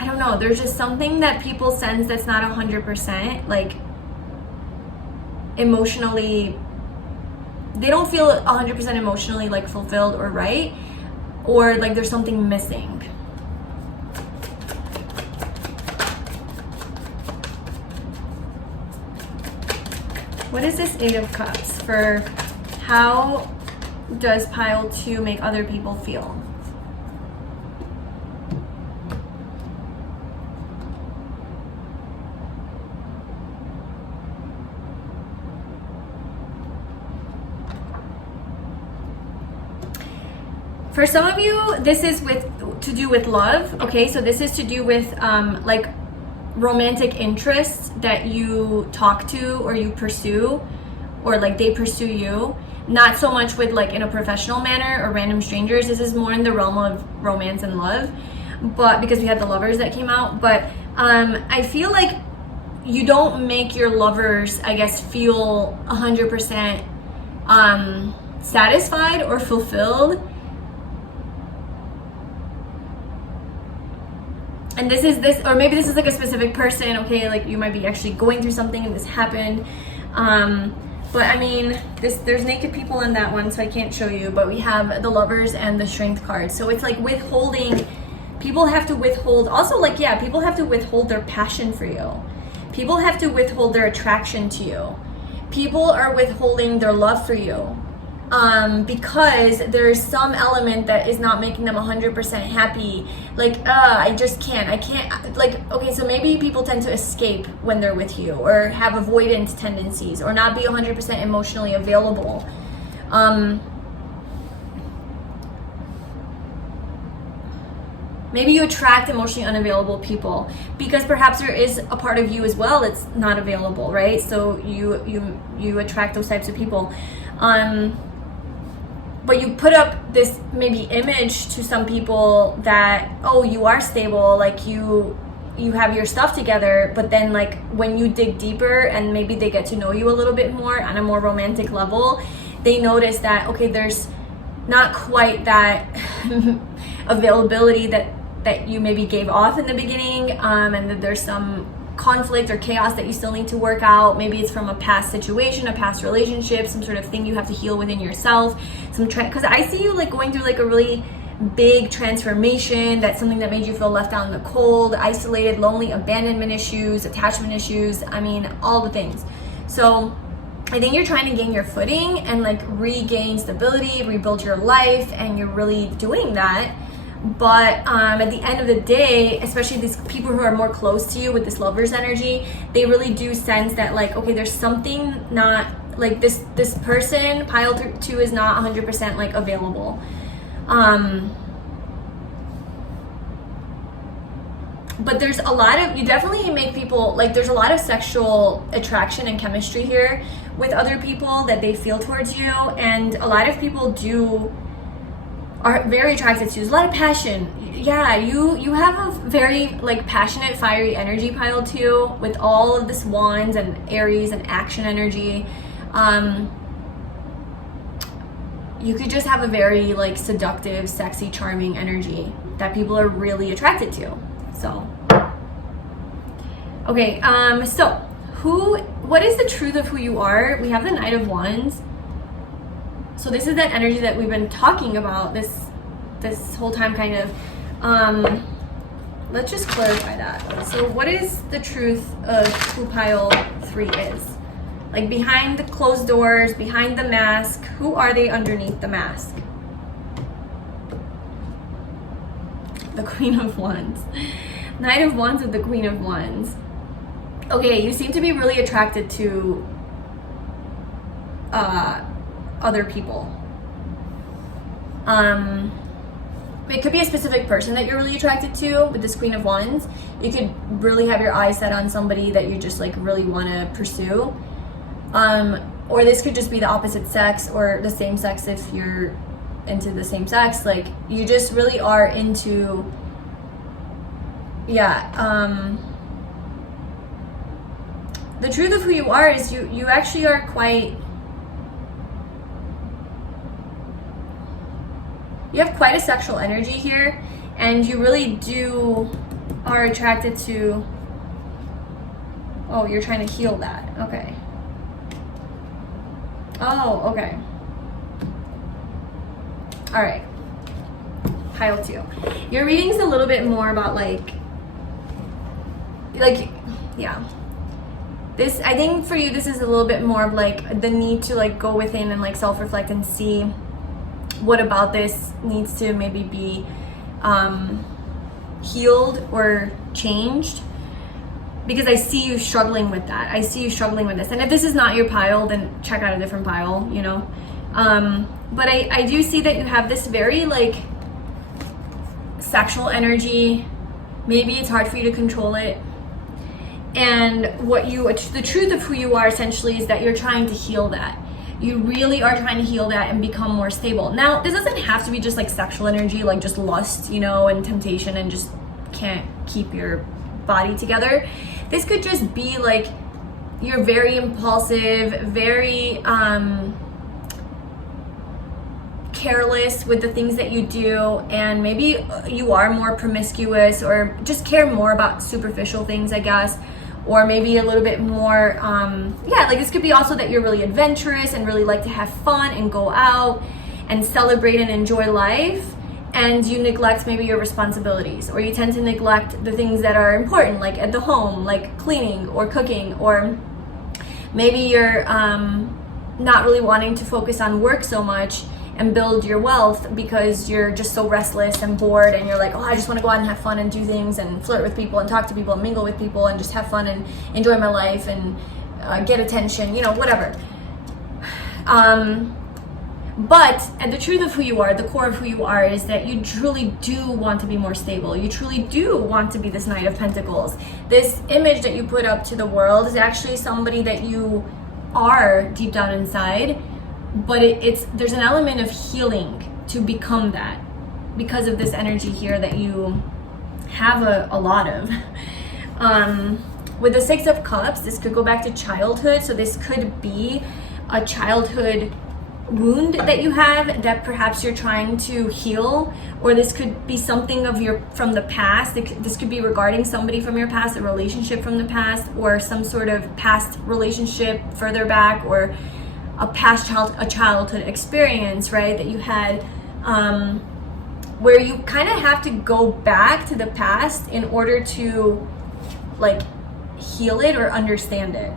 I don't know, there's just something that people sense that's not 100% like emotionally, they don't feel 100% emotionally like fulfilled or right, or like there's something missing. What is this Eight of Cups for? How does pile 2 make other people feel? For some of you, this is to do with love, okay? So this is to do with like romantic interests that you talk to or you pursue, or like they pursue you. Not so much with like in a professional manner or random strangers. This is more in the realm of romance and love, but because we had the Lovers that came out. But I feel like you don't make your lovers, I guess, feel 100% satisfied or fulfilled. And this is this, or maybe this is like a specific person, okay? Like you might be actually going through something and this happened. But I mean, there's naked people in that one, so I can't show you, but we have the Lovers and the Strength card. So it's like withholding, people have to withhold, also like, yeah, people have to withhold their passion for you. People have to withhold their attraction to you. People are withholding their love for you. Because there's some element that is not making them 100% happy. Like, I can't, like, okay, so maybe people tend to escape when they're with you, or have avoidance tendencies, or not be 100% emotionally available. Maybe you attract emotionally unavailable people because perhaps there is a part of you as well that's not available, right? So you attract those types of people. But you put up this maybe image to some people that, oh, you are stable, like you have your stuff together, but then like when you dig deeper and maybe they get to know you a little bit more on a more romantic level, they notice that, okay, there's not quite that availability that you maybe gave off in the beginning, and that there's some conflict or chaos that you still need to work out. Maybe it's from a past situation, a past relationship, some sort of thing you have to heal within yourself. Because I see you like going through like a really big transformation. That's something that made you feel left out in the cold, isolated, lonely, abandonment issues, attachment issues. I mean, all the things. So I think you're trying to gain your footing and like regain stability, rebuild your life, and you're really doing that. But at the end of the day, especially these people who are more close to you with this Lovers energy, they really do sense that like, okay, there's something not like this person, pile 2 is not 100% like available. But there's a lot of, you definitely make people, like there's a lot of sexual attraction and chemistry here with other people that they feel towards you. And a lot of people are very attracted to you. There's a lot of passion. Yeah, you have a very like passionate, fiery energy, pile 2, with all of this Wands and Aries and action energy. You could just have a very like seductive, sexy, charming energy that people are really attracted to. So, okay, so what is the truth of who you are? We have the Knight of Wands. So this is that energy that we've been talking about this whole time, kind of. Let's just clarify that. So what is the truth of who pile 3 is? Like behind the closed doors, behind the mask, who are they underneath the mask? The Queen of Wands. Knight of Wands with the Queen of Wands. Okay, you seem to be really attracted to other people. It could be a specific person that you're really attracted to with this Queen of Wands. You could really have your eyes set on somebody that you just like really want to pursue. Or this could just be the opposite sex or the same sex if you're into the same sex. Like you just really are into, the truth of who you are is you actually are quite, you have quite a sexual energy here, and you really are attracted to, oh, you're trying to heal that. Okay. Oh, okay. All right. Pile 2. Your reading's a little bit more about like, yeah. This, I think for you, this is a little bit more of like the need to like go within and like self-reflect and see what about this needs to maybe be healed or changed. Because I see you struggling with that. I see you struggling with this. And if this is not your pile, then check out a different pile, you know. But I do see that you have this very like sexual energy. Maybe it's hard for you to control it. And the truth of who you are essentially is that you're trying to heal that. You really are trying to heal that and become more stable. Now, this doesn't have to be just like sexual energy, like just lust, you know, and temptation and just can't keep your body together. This could just be like you're very impulsive, very careless with the things that you do, and maybe you are more promiscuous or just care more about superficial things, I guess, or maybe a little bit more like this could be also that you're really adventurous and really like to have fun and go out and celebrate and enjoy life, and you neglect maybe your responsibilities, or you tend to neglect the things that are important, like at the home, like cleaning or cooking, or maybe you're not really wanting to focus on work so much and build your wealth because you're just so restless and bored, and you're like, oh, I just want to go out and have fun and do things and flirt with people and talk to people and mingle with people and just have fun and enjoy my life and get attention, you know, whatever. But and the truth of who you are, the core of who you are, is that you truly do want to be more stable. You truly do want to be this Knight of Pentacles. This image that you put up to the world is actually somebody that you are deep down inside, but there's an element of healing to become that because of this energy here that you have a lot of. With the Six of Cups, this could go back to childhood. So this could be a childhood wound that you have that perhaps you're trying to heal, or this could be something from the past. This could be regarding somebody from your past, a relationship from the past, or some sort of past relationship further back, or a childhood experience, right, that you had, where you kind of have to go back to the past in order to like heal it or understand it.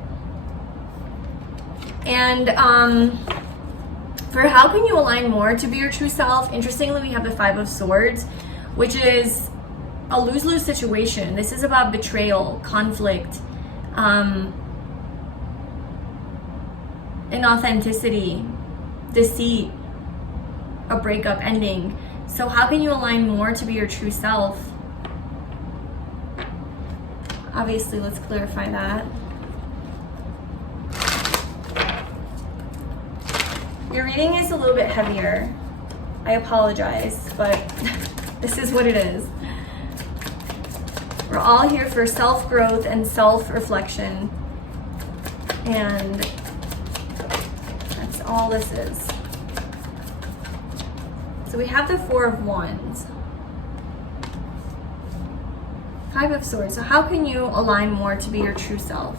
And for how can you align more to be your true self, interestingly, we have the Five of Swords, which is a lose-lose situation. This is about betrayal, conflict, inauthenticity, deceit, a breakup ending. So how can you align more to be your true self? Obviously, let's clarify that. Your reading is a little bit heavier. I apologize, but this is what it is. We're all here for self-growth and self-reflection, and that's all this is. So we have the Four of Wands. Five of Swords. So how can you align more to be your true self?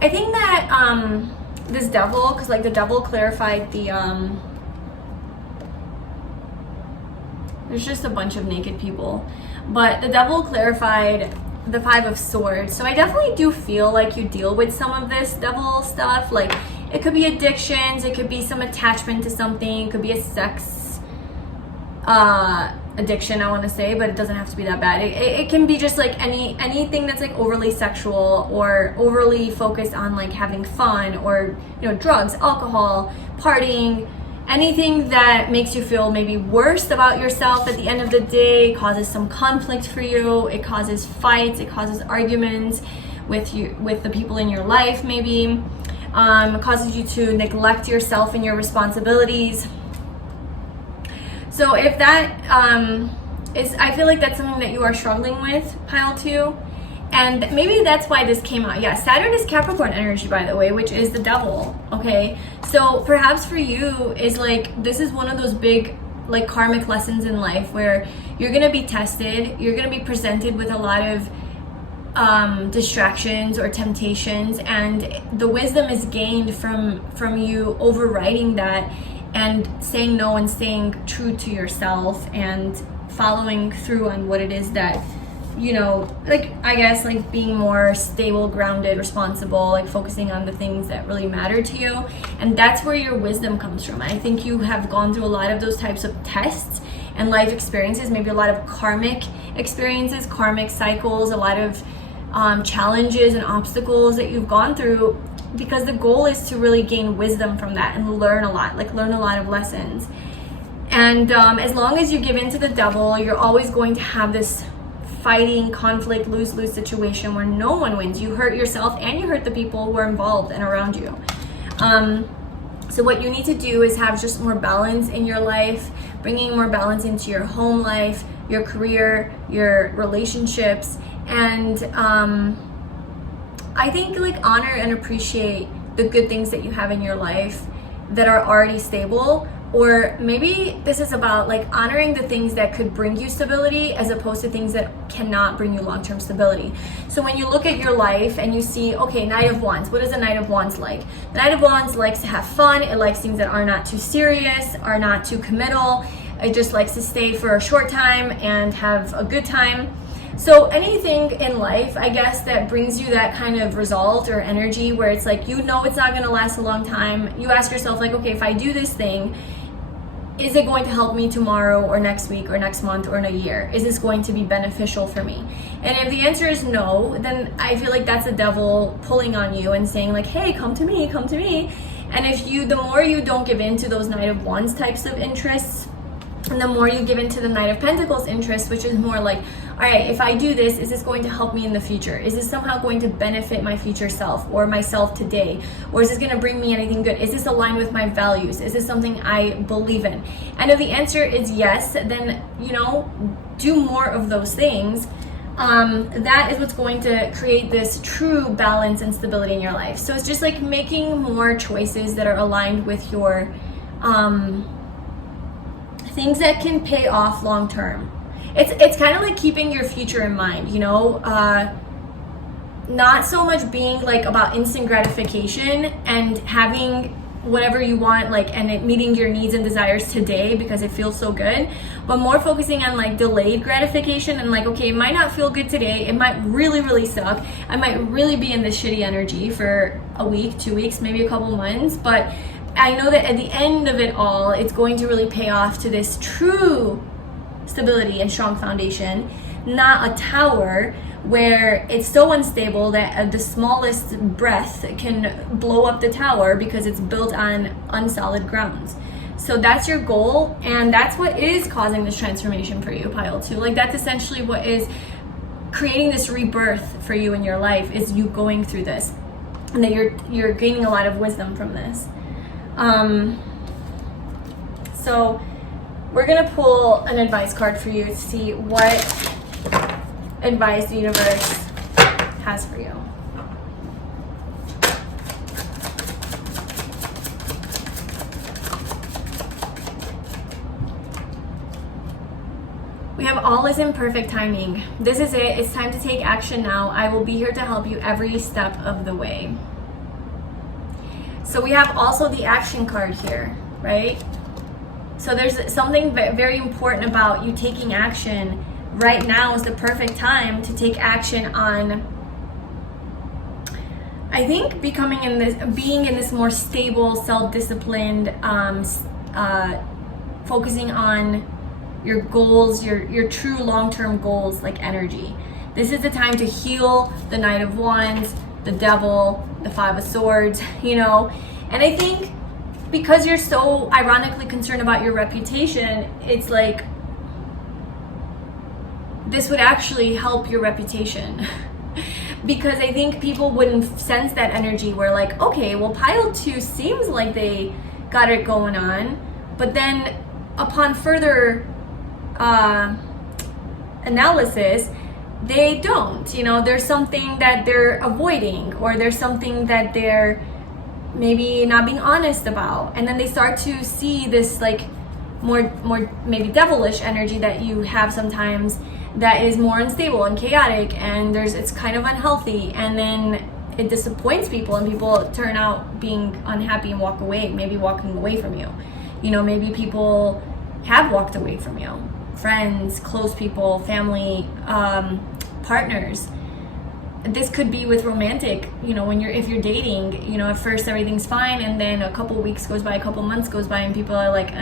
I think that this Devil, because like the Devil clarified the there's just a bunch of naked people, but the Devil clarified the Five of Swords. So I definitely do feel like you deal with some of this Devil stuff. Like it could be addictions, it could be some attachment to something, it could be a sex addiction, I want to say, but it doesn't have to be that bad. It can be just like anything that's like overly sexual or overly focused on like having fun, or you know, drugs, alcohol, partying, anything that makes you feel maybe worse about yourself at the end of the day, causes some conflict for you. It causes fights, it causes arguments with the people in your life, maybe. It causes you to neglect yourself and your responsibilities. So if that I feel like that's something that you are struggling with, Pile 2. And maybe that's why this came out. Yeah, Saturn is Capricorn energy, by the way, which is the Devil, okay? So perhaps for you is like, this is one of those big like karmic lessons in life where you're going to be tested, you're going to be presented with a lot of distractions or temptations, and the wisdom is gained from you overriding that and saying no and staying true to yourself and following through on what it is that, you know, like, I guess, like being more stable, grounded, responsible, like focusing on the things that really matter to you. And that's where your wisdom comes from. I think you have gone through a lot of those types of tests and life experiences, maybe a lot of karmic experiences, karmic cycles, a lot of challenges and obstacles that you've gone through, because the goal is to really gain wisdom from that and learn a lot, like learn a lot of lessons. And as long as you give in to the devil, you're always going to have this fighting, conflict, lose-lose situation where no one wins. You hurt yourself and you hurt the people who are involved and around you. So what you need to do is have just more balance in your life, bringing more balance into your home life, your career, your relationships, and I think like honor and appreciate the good things that you have in your life that are already stable. Or maybe this is about like honoring the things that could bring you stability as opposed to things that cannot bring you long-term stability. So when you look at your life and you see, okay, Knight of Wands, what is a Knight of Wands like? The Knight of Wands likes to have fun. It likes things that are not too serious, are not too committal. It just likes to stay for a short time and have a good time. So anything in life, I guess, that brings you that kind of result or energy where it's like, you know, it's not going to last a long time. You ask yourself like, okay, if I do this thing, is it going to help me tomorrow or next week or next month or in a year? Is this going to be beneficial for me? And if the answer is no, then I feel like that's the devil pulling on you and saying like, hey, come to me, come to me. And if you, the more you don't give in to those Knight of Wands types of interests, and the more you give into the Knight of Pentacles interest, which is more like, all right, if I do this, is this going to help me in the future? Is this somehow going to benefit my future self or myself today? Or is this going to bring me anything good? Is this aligned with my values? Is this something I believe in? And if the answer is yes, then, you know, do more of those things. That is what's going to create this true balance and stability in your life. So it's just like making more choices that are aligned with your things that can pay off long term. It's kind of like keeping your future in mind, you know, not so much being like about instant gratification and having whatever you want, like, and it meeting your needs and desires today because it feels so good, but more focusing on like delayed gratification and like, okay, it might not feel good today, it might really suck, I might really be in this shitty energy for a week, 2 weeks, maybe a couple months, but I know that at the end of it all, it's going to really pay off to this true stability and strong foundation, not a tower where it's so unstable that the smallest breath can blow up the tower because it's built on unsolid grounds. So that's your goal, and that's what is causing this transformation for you, Pile 2. Like, that's essentially what is creating this rebirth for you in your life, is you going through this, and that you're gaining a lot of wisdom from this. So we're gonna pull an advice card for you to see what advice the universe has for you. We have all is in perfect timing. This is it. It's time to take action now. I will be here to help you every step of the way. So we have also the action card here, right? So there's something very important about you taking action. Right now is the perfect time to take action on, I think, being in this more stable, self-disciplined, focusing on your goals, your true long-term goals, like energy. This is the time to heal the Knight of Wands, the Devil, the Five of Swords, you know. And I think because you're so ironically concerned about your reputation, it's like this would actually help your reputation. Because I think people wouldn't sense that energy where like, okay, well, Pile 2 seems like they got it going on, but then upon further analysis, they don't, you know, there's something that they're avoiding, or there's something that they're maybe not being honest about, and then they start to see this like more maybe devilish energy that you have sometimes, that is more unstable and chaotic, and it's kind of unhealthy, and then it disappoints people and people turn out being unhappy and walk away, maybe walking away from you. You know, maybe people have walked away from you, friends, close people, family, partners. This could be with romantic, you know, if you're dating, you know, at first everything's fine, and then a couple weeks goes by, a couple months goes by, and people are like,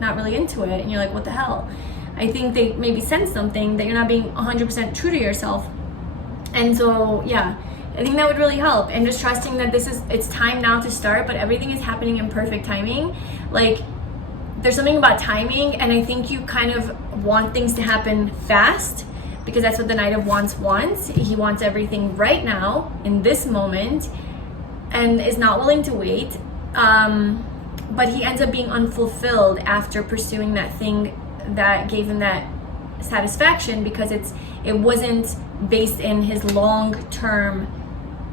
not really into it, and you're like, what the hell? I think they maybe sense something, that you're not being 100% true to yourself. And so, yeah, I think that would really help. And just trusting that it's time now to start, but everything is happening in perfect timing. Like, there's something about timing, and I think you kind of want things to happen fast, because that's what the Knight of Wands wants. He wants everything right now, in this moment, and is not willing to wait. But he ends up being unfulfilled after pursuing that thing that gave him that satisfaction, because it wasn't based in his long-term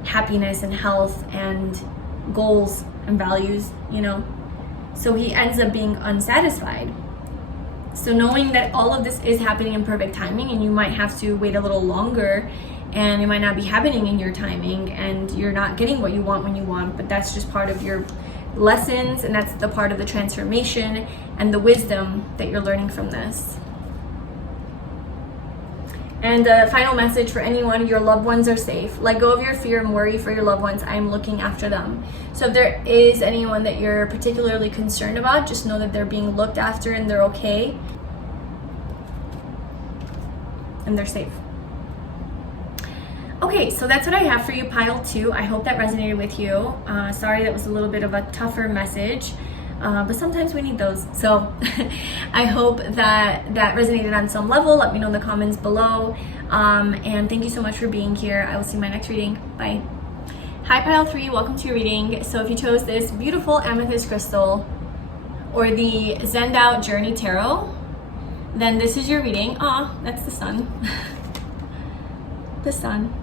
happiness and health and goals and values, you know. So he ends up being unsatisfied. So knowing that all of this is happening in perfect timing, and you might have to wait a little longer, and it might not be happening in your timing, and you're not getting what you want when you want, but that's just part of your lessons, and that's the part of the transformation and the wisdom that you're learning from this. And a final message for anyone: your loved ones are safe. Let go of your fear and worry for your loved ones. I am looking after them. So if there is anyone that you're particularly concerned about, just know that they're being looked after and they're okay. And they're safe. Okay, so that's what I have for you, pile 2. I hope that resonated with you. Sorry that was a little bit of a tougher message. But sometimes we need those. So I hope that resonated on some level. Let me know in the comments below. And thank you so much for being here. I will see you in my next reading. Bye. Hi, pile 3. Welcome to your reading. So if you chose this beautiful amethyst crystal or the Zend Out Journey Tarot, then this is your reading. Aw, that's the sun. The sun.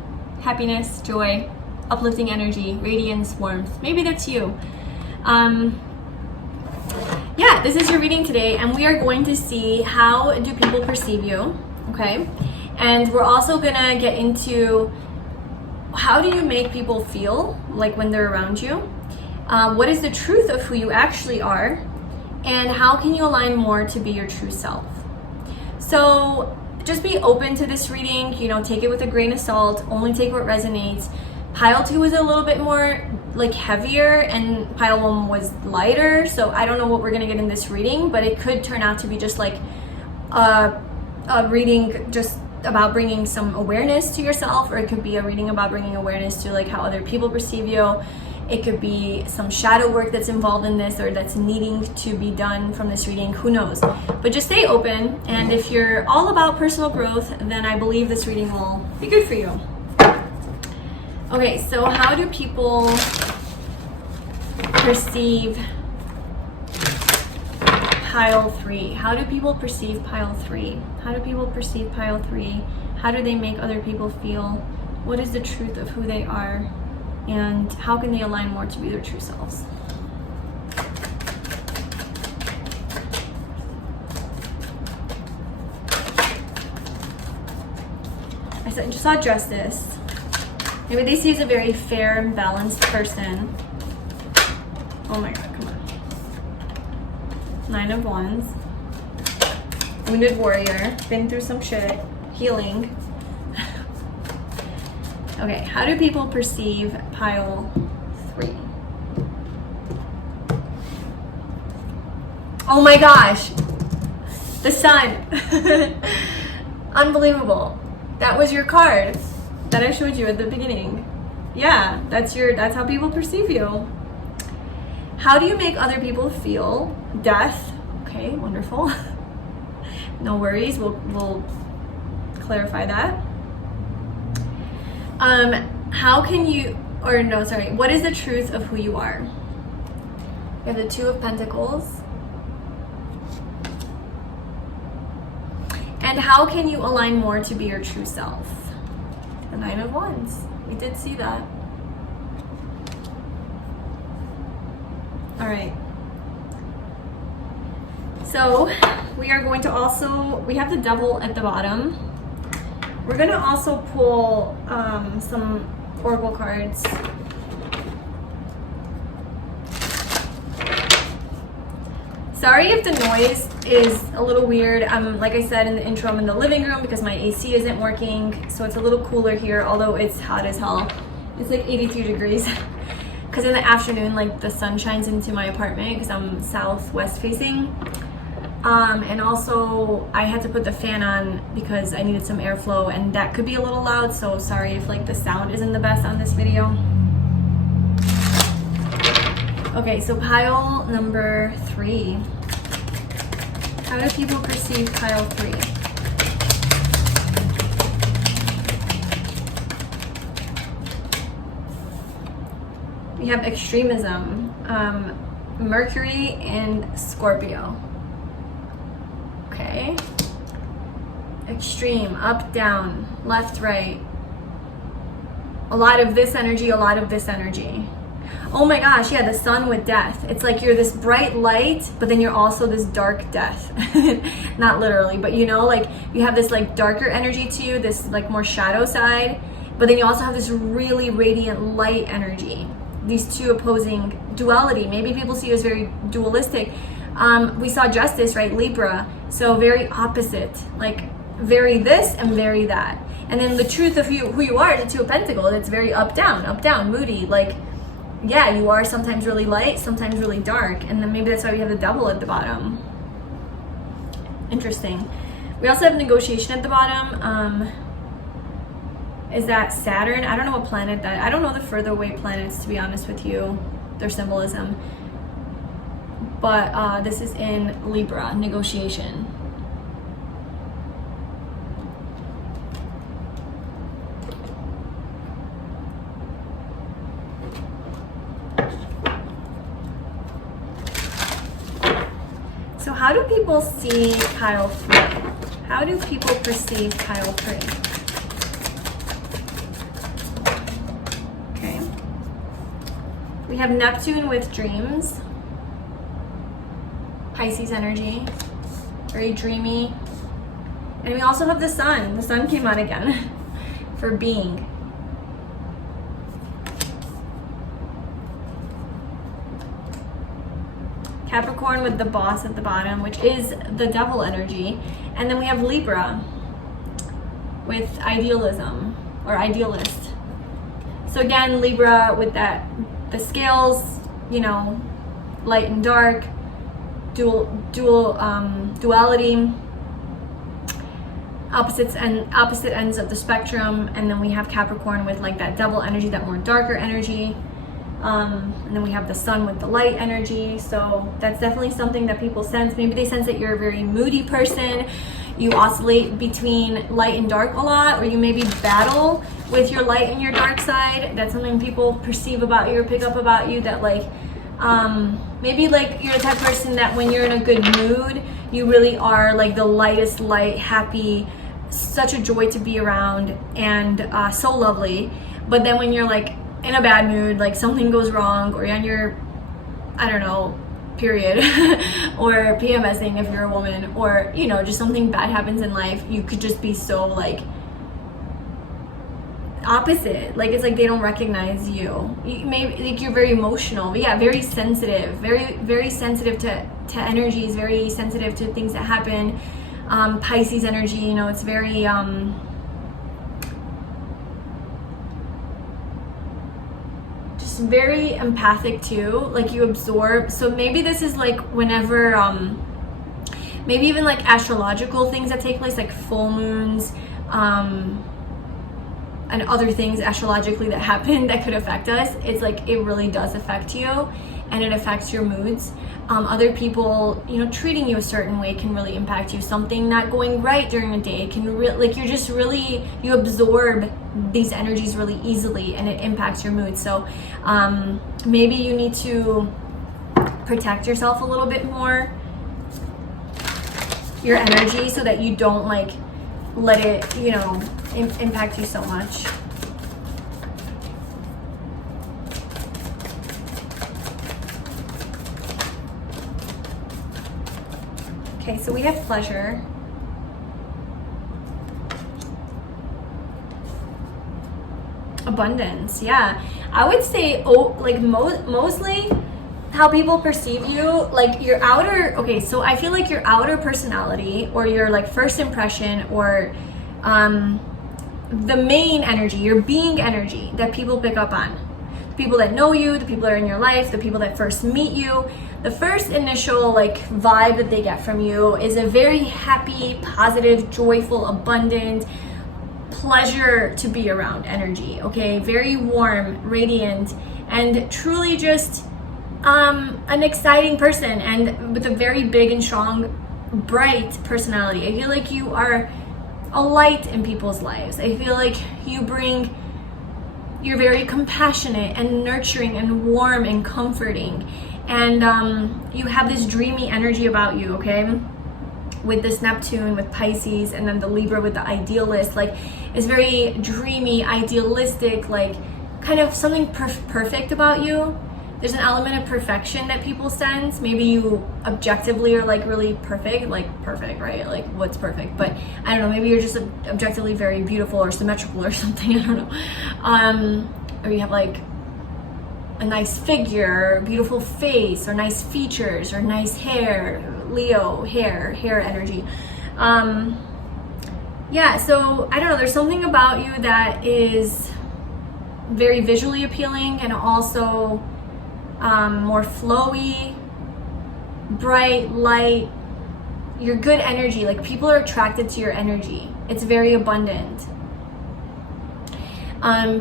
Happiness, joy, uplifting energy, radiance, warmth. Maybe that's you. Yeah, this is your reading today, and we are going to see how do people perceive you, okay? And we're also gonna get into how do you make people feel like when they're around you? What is the truth of who you actually are? And how can you align more to be your true self? So just be open to this reading, you know, take it with a grain of salt, only take what resonates. Pile 2 is a little bit more like heavier, and pile 1 was lighter, so I don't know what we're gonna get in this reading, but it could turn out to be just like a reading just about bringing some awareness to yourself, or it could be a reading about bringing awareness to like how other people perceive you. It could be some shadow work that's involved in this, or that's needing to be done from this reading, who knows. But just stay open, and if you're all about personal growth, then I believe this reading will be good for you. Okay, so how do people perceive pile 3? How do people perceive pile 3? How do people perceive pile 3? How do they make other people feel? What is the truth of who they are? And how can they align more to be their true selves? I saw justice. Maybe they see you as a very fair and balanced person. Oh my god, come on. 9 of Wands. Wounded warrior. Been through some shit. Healing. Okay, how do people perceive pile 3? Oh my gosh! The sun! Unbelievable. That was your card that I showed you at the beginning. Yeah, that's how people perceive you. How do you make other people feel? Death. Okay, wonderful. No worries, we'll clarify that. How can you, or no, sorry, what is the truth of who you are? You have the 2 of Pentacles. And how can you align more to be your true self? The 9 of Wands. We did see that. All right. So we are going to also, we have the Devil at the bottom. We're going to also pull some oracle cards. Sorry if the noise is a little weird. Like I said in the intro, I'm in the living room because my AC isn't working, so it's a little cooler here, although it's hot as hell. It's like 83 degrees. Because in the afternoon, like the sun shines into my apartment because I'm southwest facing. And also I had to put the fan on because I needed some airflow, and that could be a little loud, so sorry if like the sound isn't the best on this video. Okay, so pile number 3. How do people perceive pile 3? We have extremism, Mercury and Scorpio. Okay. Extreme, up, down, left, right. A lot of this energy, a lot of this energy. Oh my gosh, yeah, the sun with death. It's like you're this bright light, but then you're also this dark death. Not literally, but you know, like you have this like darker energy to you, this like more shadow side, but then you also have this really radiant light energy. These two opposing duality. Maybe people see you as very dualistic. We saw justice, right? Libra. So very opposite, like very this and very that. And then the truth of who you are, the Two of Pentacles, it's very up, down, moody, like, yeah, you are sometimes really light, sometimes really dark. And then maybe that's why we have the Devil at the bottom. Interesting. We also have negotiation at the bottom. Is that Saturn? I don't know what planet that, I don't know the further away planets, to be honest with you, their symbolism. But this is in Libra, negotiation. So how do people see pile 3? How do people perceive pile 3? Okay. We have Neptune with dreams. Pisces energy. Very dreamy. And we also have the sun. The sun came out again for being. Capricorn with the Boss at the bottom, which is the Devil energy. And then we have Libra with idealism or idealist. So again, Libra with that, the scales, you know, light and dark, duality, opposite ends of the spectrum. And then we have Capricorn with like that Devil energy, that more darker energy. And then we have the sun with the light energy. So that's definitely something that people sense. Maybe they sense that you're a very moody person. You oscillate between light and dark a lot, or you maybe battle with your light and your dark side. That's something people perceive about you or pick up about you, that like, maybe like you're the type of person that when you're in a good mood, you really are like the lightest light, happy, such a joy to be around, and so lovely. But then when you're like in a bad mood, like something goes wrong, or you're on your, I don't know, period, or PMSing if you're a woman, or you know, just something bad happens in life, you could just be so like opposite. Like it's like they don't recognize you. Maybe like you're very emotional, but yeah, very sensitive, very sensitive to energies, very sensitive to things that happen. Pisces energy, you know, it's very very empathic too, like you absorb. So maybe this is like whenever maybe even like astrological things that take place, like full moons and other things astrologically that happen that could affect us. It's like it really does affect you, and it affects your moods. Other people, you know, treating you a certain way can really impact you. Something not going right during a day can like you're just really, you absorb these energies really easily, and it impacts your mood. So maybe you need to protect yourself a little bit more, your energy, so that you don't like let it, you know, impact you so much. Okay, so we have pleasure. Abundance, yeah. I would say, like mostly how people perceive you, like your outer, okay, so I feel like your outer personality or your like first impression or the main energy, your being energy that people pick up on. The people that know you, the people that are in your life, the people that first meet you, the first initial like vibe that they get from you is a very happy, positive, joyful, abundant, pleasure to be around energy, okay? Very warm, radiant, and truly just an exciting person, and with a very big and strong, bright personality. I feel like you are a light in people's lives. I feel like you're very compassionate and nurturing and warm and comforting, and you have this dreamy energy about you, okay? With this Neptune, with Pisces, and then the Libra with the idealist, like it's very dreamy, idealistic, like kind of something perfect about you. There's an element of perfection that people sense. Maybe you objectively are like really perfect, right? Like what's perfect? But I don't know, maybe you're just objectively very beautiful or symmetrical or something, I don't know. Or you have like a nice figure, beautiful face, or nice features, or nice hair, Leo, hair energy. Yeah, so I don't know, there's something about you that is very visually appealing and also more flowy, bright, light. You're good energy, like people are attracted to your energy. It's very abundant.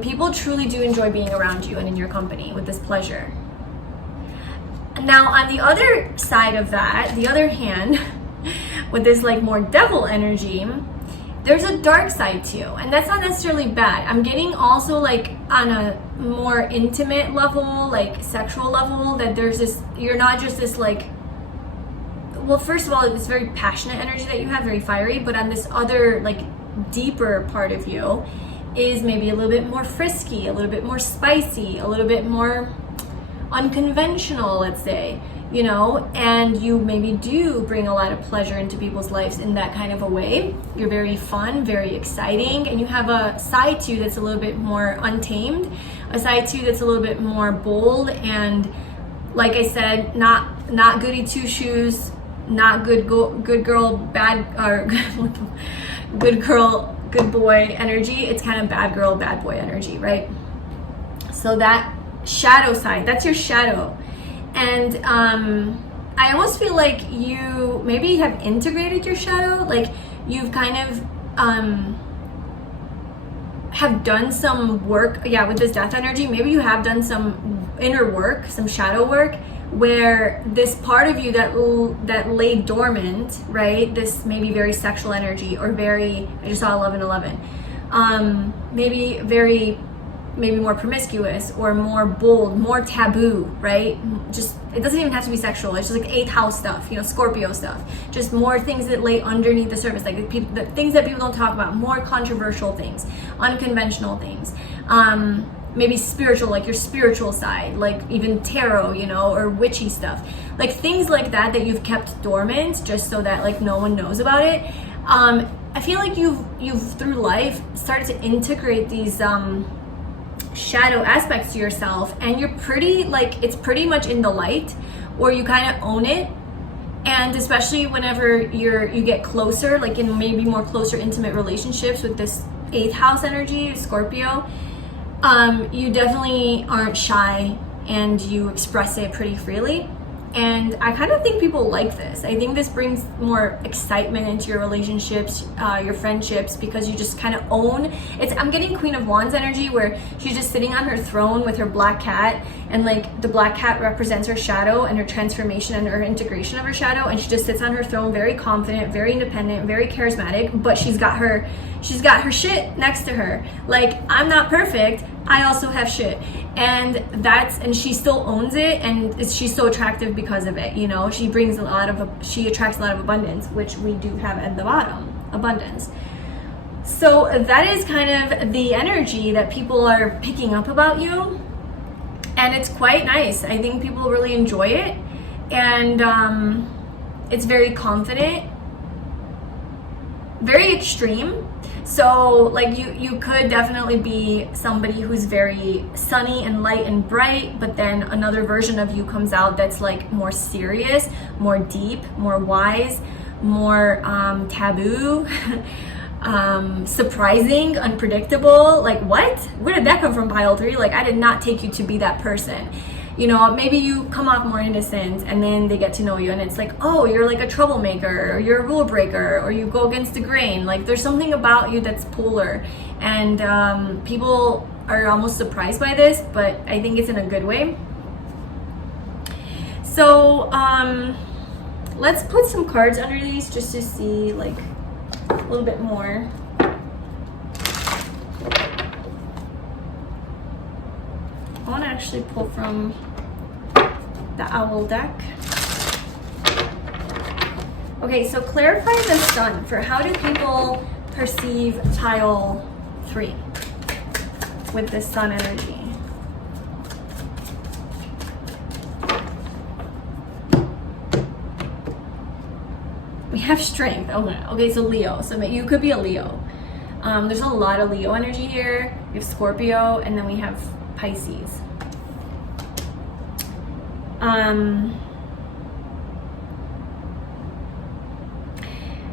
People truly do enjoy being around you and in your company with this pleasure. Now, on the other side of that, the other hand, with this like more devil energy, there's a dark side too, and that's not necessarily bad. I'm getting also like on a more intimate level, like sexual level, that there's this, you're not just this like, well, first of all, it's very passionate energy that you have, very fiery, but on this other like deeper part of you is maybe a little bit more frisky, a little bit more spicy, a little bit more unconventional, let's say, you know, and you maybe do bring a lot of pleasure into people's lives in that kind of a way. You're very fun, very exciting, and you have a side to you that's a little bit more untamed, a side to you that's a little bit more bold, and like I said, not goody two shoes, not good girl, bad, or good girl, good boy energy. It's kind of bad girl, bad boy energy, right? So that shadow side, that's your shadow. And I almost feel like you maybe have integrated your shadow, like you've kind of have done some work, yeah, with this death energy. Maybe you have done some inner work, some shadow work, where this part of you that lay dormant, right, this maybe very sexual energy, or very, I just saw 1111, maybe more promiscuous or more bold, more taboo, right? Just, it doesn't even have to be sexual. It's just like 8th house stuff, you know, Scorpio stuff. Just more things that lay underneath the surface, like the things that people don't talk about, more controversial things, unconventional things. Maybe spiritual, like your spiritual side, like even tarot, you know, or witchy stuff. Like things like that you've kept dormant just so that like no one knows about it. I feel like you've through life started to integrate these shadow aspects to yourself, and you're pretty, like, it's pretty much in the light, or you kind of own it. And especially whenever you get closer, like in maybe more closer intimate relationships with this 8th house energy, Scorpio, you definitely aren't shy and you express it pretty freely. And I kind of think people like this. I think this brings more excitement into your relationships, your friendships, because you just kind of own it. I'm getting Queen of Wands energy, where she's just sitting on her throne with her black cat, and like the black cat represents her shadow and her transformation and her integration of her shadow, and she just sits on her throne very confident, very independent, very charismatic, but she's got her shit next to her. Like, I'm not perfect, I also have shit. And she still owns it, and she's so attractive because of it, you know. She attracts a lot of abundance, which we do have at the bottom, abundance. So that is kind of the energy that people are picking up about you, and it's quite nice. I think people really enjoy it, and it's very confident, very extreme. So like you could definitely be somebody who's very sunny and light and bright, but then another version of you comes out that's like more serious, more deep, more wise, more taboo, surprising, unpredictable. Like, what? Where did that come from, pile 3? Like, I did not take you to be that person. You know, maybe you come off more innocent and then they get to know you and it's like, oh, you're like a troublemaker, or you're a rule breaker, or you go against the grain. Like, there's something about you that's polar, and people are almost surprised by this, but I think it's in a good way. So let's put some cards under these just to see like a little bit more. I want to actually pull from the owl deck. Okay, so clarify the sun. For how do people perceive pile 3 with the sun energy? We have strength. Okay, so Leo. So you could be a Leo. There's a lot of Leo energy here. We have Scorpio, and then we have Pisces.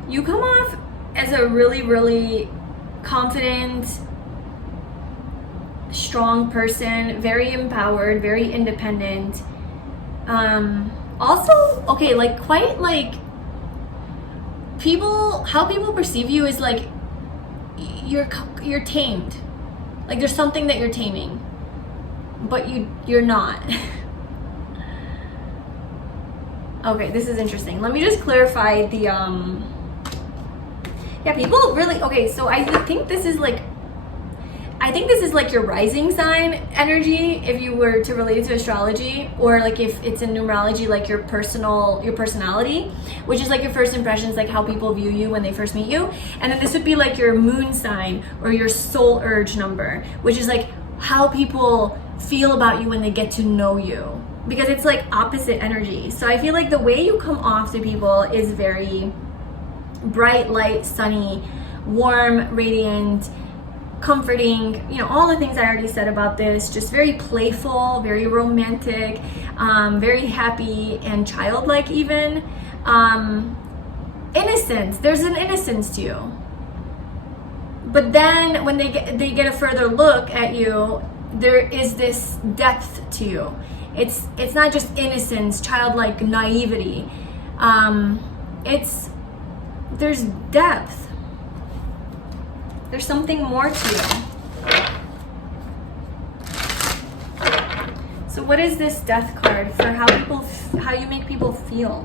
You come off as a really, really confident, strong person, very empowered, very independent. Also, okay, like quite like how people perceive you is like you're tamed. Like there's something that you're taming, but you're not. Okay, this is interesting. Let me just clarify the yeah, people really, okay, so I think this is like your rising sign energy if you were to relate it to astrology, or like if it's in numerology, like your personality, which is like your first impressions, like how people view you when they first meet you. And then this would be like your moon sign or your soul urge number, which is like how people feel about you when they get to know you, because it's like opposite energy. So I feel like the way you come off to people is very bright, light, sunny, warm, radiant, comforting, you know, all the things I already said about this. Just very playful, very romantic, very happy and childlike even. Innocence, there's an innocence to you. But then when they get a further look at you, there is this depth to you. It's not just innocence, childlike naivety. There's depth. There's something more to you. So what is this death card for how you make people feel?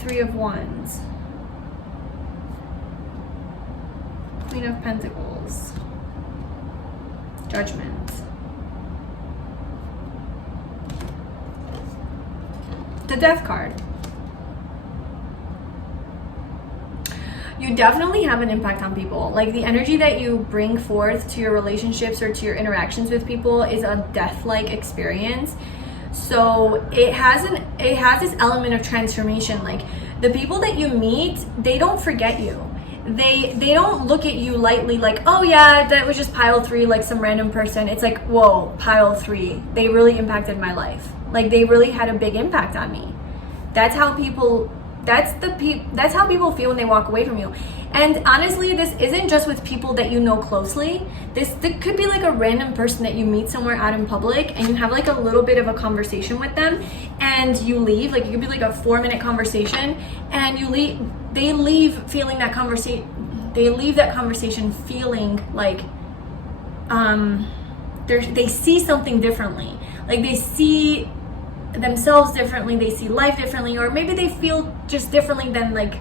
3 of Wands. Queen of Pentacles. Judgment. The Death card. You definitely have an impact on people. Like the energy that you bring forth to your relationships or to your interactions with people is a death-like experience. So it has this element of transformation. Like the people that you meet, they don't forget you. They don't look at you lightly like, oh yeah, that was just pile 3, like some random person. It's like, whoa, pile 3. They really impacted my life. Like they really had a big impact on me. That's how people feel when they walk away from you. And honestly, this isn't just with people that you know closely. This could be like a random person that you meet somewhere out in public and you have like a little bit of a conversation with them and you leave. Like it could be like a 4-minute conversation and they leave feeling that conversation. They leave that conversation feeling like they see something differently. Like they see themselves differently, they see life differently, or maybe they feel just differently than like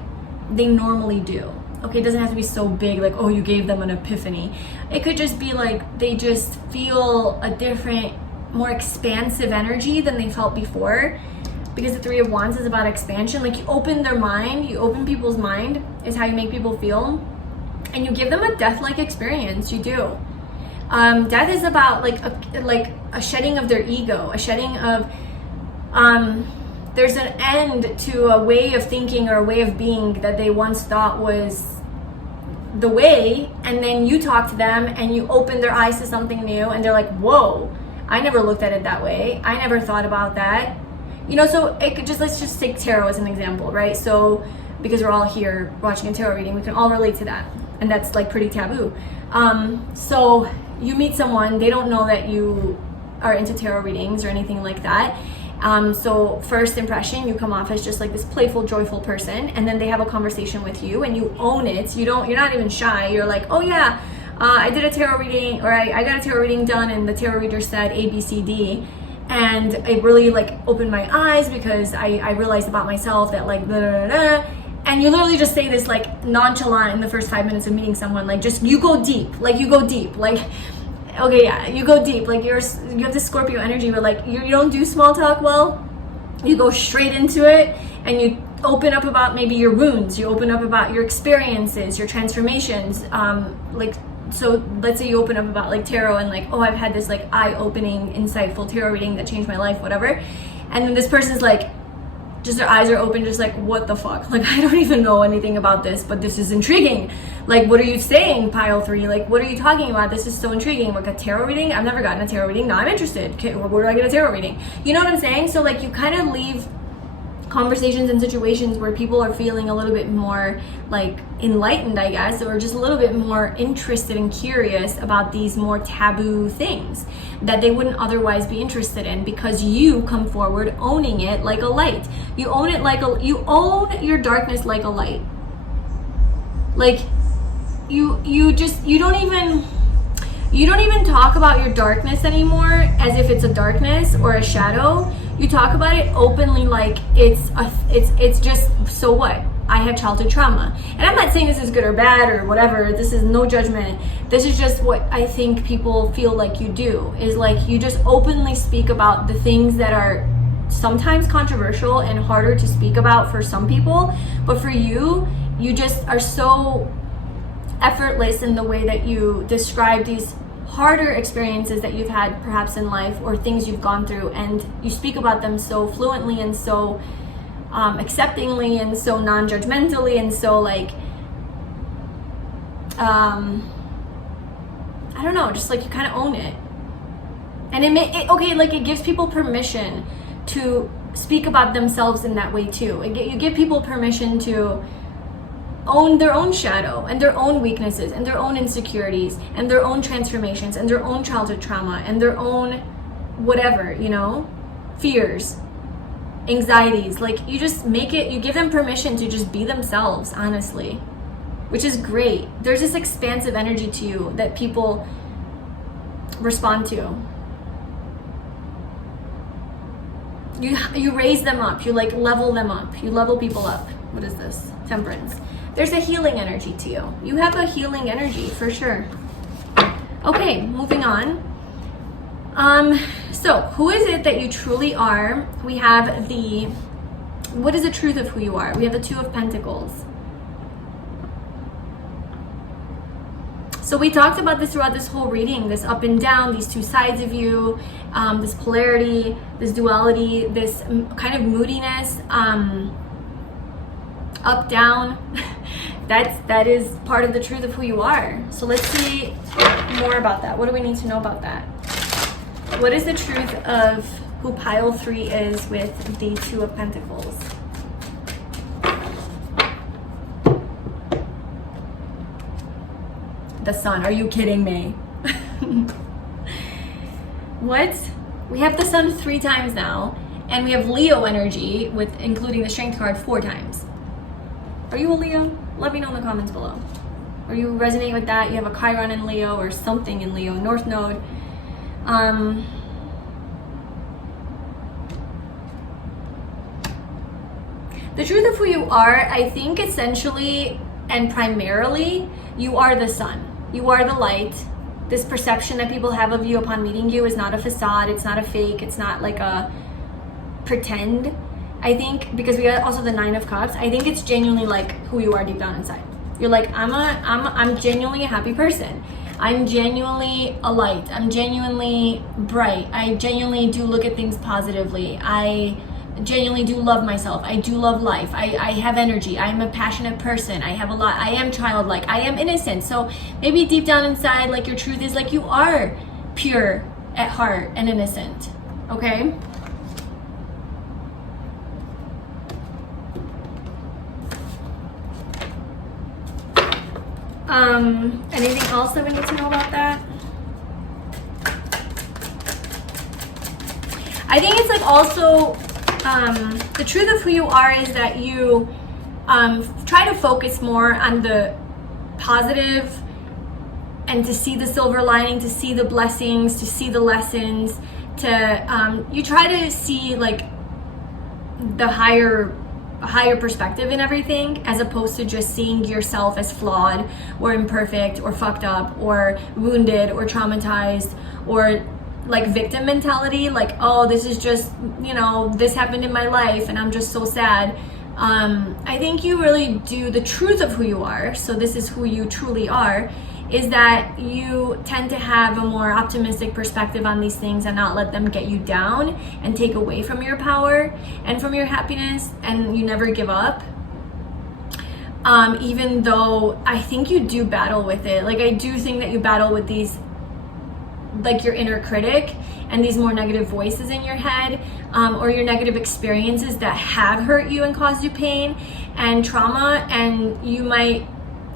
they normally do. Okay, it doesn't have to be so big, like, oh, you gave them an epiphany. It could just be like they just feel a different, more expansive energy than they felt before, because the 3 of Wands is about expansion. Like you open their mind, you open people's mind is how you make people feel, and you give them a death-like experience. You do. Death is about like a shedding of their ego, a shedding of there's an end to a way of thinking or a way of being that they once thought was the way, and then you talk to them and you open their eyes to something new, and they're like, whoa, I never looked at it that way. I never thought about that. You know, so it could just, let's just take tarot as an example, right? So because we're all here watching a tarot reading, we can all relate to that, and that's like pretty taboo. So you meet someone, they don't know that you are into tarot readings or anything like that. So first impression, you come off as just like this playful, joyful person, and then they have a conversation with you and you own it. You're not even shy. You're like, oh yeah, I did a tarot reading, or I got a tarot reading done, and the tarot reader said A, B, C, D. And it really like opened my eyes because I realized about myself that like, blah, blah, blah. And you literally just say this like nonchalant in the first 5 minutes of meeting someone, like just, you go deep, like okay, yeah, you go deep, like you have this Scorpio energy where like you don't do small talk well. You go straight into it and you open up about maybe your wounds, you open up about your experiences, your transformations. Like, so let's say you open up about like tarot and like, oh, I've had this like eye-opening, insightful tarot reading that changed my life, whatever. And then this person's like, just their eyes are open, just like, what the fuck? Like, I don't even know anything about this, but this is intriguing. Like, what are you saying, pile 3? Like, what are you talking about? This is so intriguing. Like a tarot reading? I've never gotten a tarot reading. Now I'm interested. Okay, where do I get a tarot reading? You know what I'm saying? So like, you kind of leave conversations and situations where people are feeling a little bit more like enlightened, I guess, or just a little bit more interested and curious about these more taboo things that they wouldn't otherwise be interested in, because you come forward owning it like a light. You own it you own your darkness like a light. Like you don't even talk about your darkness anymore as if it's a darkness or a shadow. You talk about it openly like it's just, so what? I had childhood trauma. And I'm not saying this is good or bad or whatever. This is no judgment. This is just what I think people feel like you do, is like you just openly speak about the things that are sometimes controversial and harder to speak about for some people. But for you, you just are so effortless in the way that you describe these harder experiences that you've had perhaps in life, or things you've gone through, and you speak about them so fluently and so acceptingly and so non-judgmentally and so like I don't know, just like you kind of own it. And it gives people permission to speak about themselves in that way too. You give people permission to own their own shadow and their own weaknesses and their own insecurities and their own transformations and their own childhood trauma and their own whatever, you know, fears, anxieties. Like you just you give them permission to just be themselves, honestly, which is great. There's this expansive energy to you that people respond to. You raise them up, you like level them up, you level people up. What is this? Temperance. There's a healing energy to you. You have a healing energy for sure. Okay, moving on. So who is it that you truly are? We have what is the truth of who you are? We have the Two of Pentacles. So we talked about this throughout this whole reading, this up and down, these two sides of you, this polarity, this duality, this kind of moodiness, up, down. That is part of the truth of who you are. So let's see more about that. What do we need to know about that? What is the truth of who pile 3 is with the Two of Pentacles? The Sun. Are you kidding me? What? We have the Sun 3 times now, and we have Leo energy with including the Strength card 4 times. Are you a Leo? Let me know in the comments below. Or you resonate with that? You have a Chiron in Leo or something in Leo, North Node. The truth of who you are, I think essentially and primarily, you are the sun. You are the light. This perception that people have of you upon meeting you is not a facade, it's not a fake, it's not like a pretend. I think because we are also the 9 of Cups, I think it's genuinely like who you are deep down inside. You're like, I'm genuinely a happy person. I'm genuinely a light. I'm genuinely bright. I genuinely do look at things positively. I genuinely do love myself. I do love life. I have energy. I'm a passionate person. I have a lot. I am childlike. I am innocent. So maybe deep down inside, like your truth is like you are pure at heart and innocent. Okay? Anything else that we need to know about that? I think it's like also, the truth of who you are is that you try to focus more on the positive and to see the silver lining, to see the blessings, to see the lessons, to, you try to see like the higher perspective in everything, as opposed to just seeing yourself as flawed or imperfect or fucked up or wounded or traumatized or like victim mentality, like, oh, this is just, you know, this happened in my life and I'm just so sad. I think you really do the truth of who you are. So this is who you truly are, is that you tend to have a more optimistic perspective on these things and not let them get you down and take away from your power and from your happiness, and you never give up. Even though I think you do battle with it. Like, I do think that you battle with these, like your inner critic and these more negative voices in your head, or your negative experiences that have hurt you and caused you pain and trauma, and you might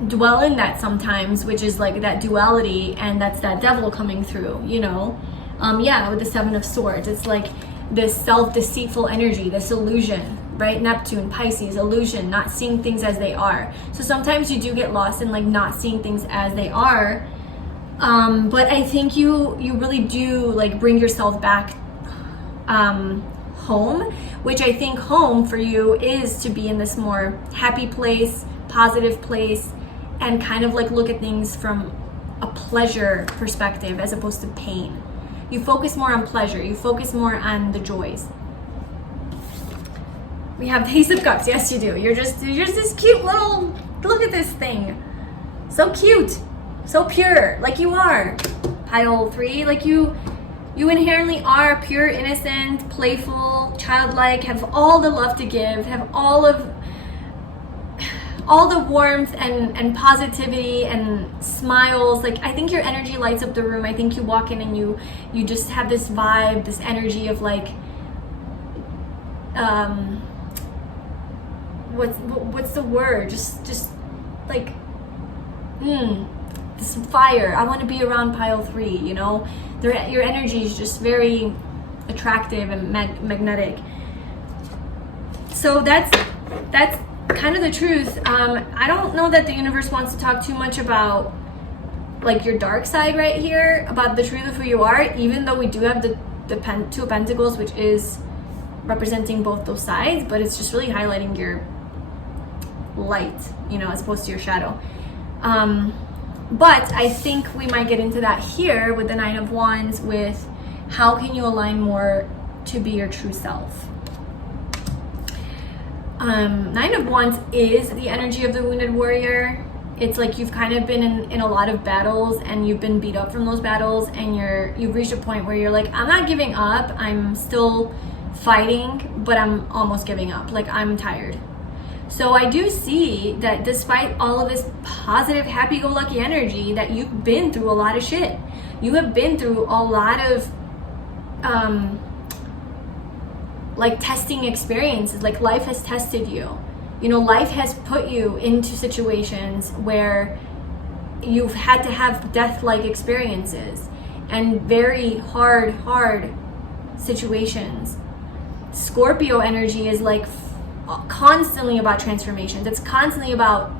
dwell in that sometimes, which is like that duality, and that's that devil coming through, you know. Yeah, with the Seven of Swords, it's like this self-deceitful energy, this illusion, right? Neptune, Pisces, illusion, not seeing things as they are. So sometimes you do get lost in like not seeing things as they are, but I think you really do like bring yourself back home, which I think home for you is to be in this more happy place, positive place, and kind of like look at things from a pleasure perspective as opposed to pain. You focus more on pleasure. You focus more on the joys. We have the Ace of Cups. Yes, you do. You're just this cute little, look at this thing. So cute. So pure, like you are. Pile 3, like you inherently are pure, innocent, playful, childlike, have all the love to give, have all the warmth and positivity and smiles. Like, I think your energy lights up the room. I think you walk in and you just have this vibe, this energy of like, what's the word? Just like, this fire. I want to be around pile 3, you know? Your energy is just very attractive and magnetic. So that's kind of the truth. I don't know that the universe wants to talk too much about like your dark side right here, about the truth of who you are, even though we do have the Two of Pentacles, which is representing both those sides, but it's just really highlighting your light, you know, as opposed to your shadow. But I think we might get into that here with the Nine of Wands, with how can you align more to be your true self. Nine of Wands is the energy of the wounded warrior. It's like you've kind of been in a lot of battles and you've been beat up from those battles, and you've reached a point where you're like, I'm not giving up, I'm still fighting, but I'm almost giving up, like I'm tired. So I do see that despite all of this positive, happy-go-lucky energy, that you've been through a lot of shit. You have been through a lot of like testing experiences. Like, life has tested you. You know, life has put you into situations where you've had to have death-like experiences and very hard situations. Scorpio energy is like constantly about transformation. That's constantly about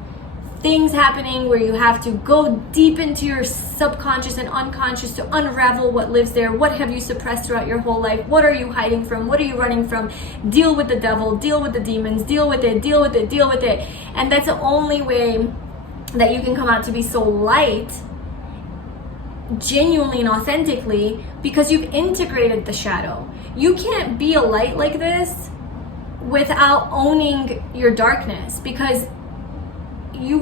things happening where you have to go deep into your subconscious and unconscious to unravel what lives there. What have you suppressed throughout your whole life? What are you hiding from? What are you running from? Deal with the devil, deal with the demons, deal with it. And that's the only way that you can come out to be so light, genuinely and authentically, because you've integrated the shadow. You can't be a light like this without owning your darkness, because you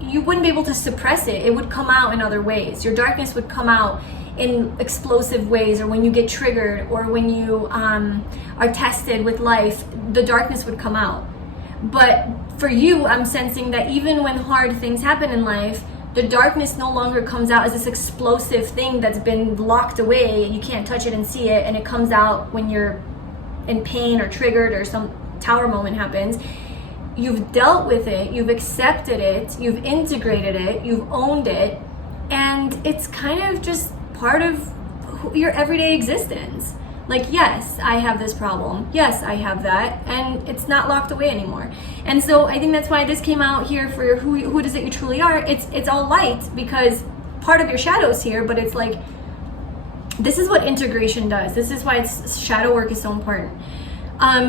you wouldn't be able to suppress it. It would come out in other ways. Your darkness would come out in explosive ways, or when you get triggered, or when you are tested with life, the darkness would come out. But for you, I'm sensing that even when hard things happen in life, the darkness no longer comes out as this explosive thing that's been locked away and you can't touch it and see it, and it comes out when you're in pain or triggered or some tower moment happens. You've dealt with it, you've accepted it, you've integrated it, you've owned it, and it's kind of just part of your everyday existence. Like, yes, I have this problem. Yes, I have that. And it's not locked away anymore. And so I think that's why this came out here for who it is that you truly are. It's all light, because part of your shadow's here, but it's like, this is what integration does. This is why shadow work is so important.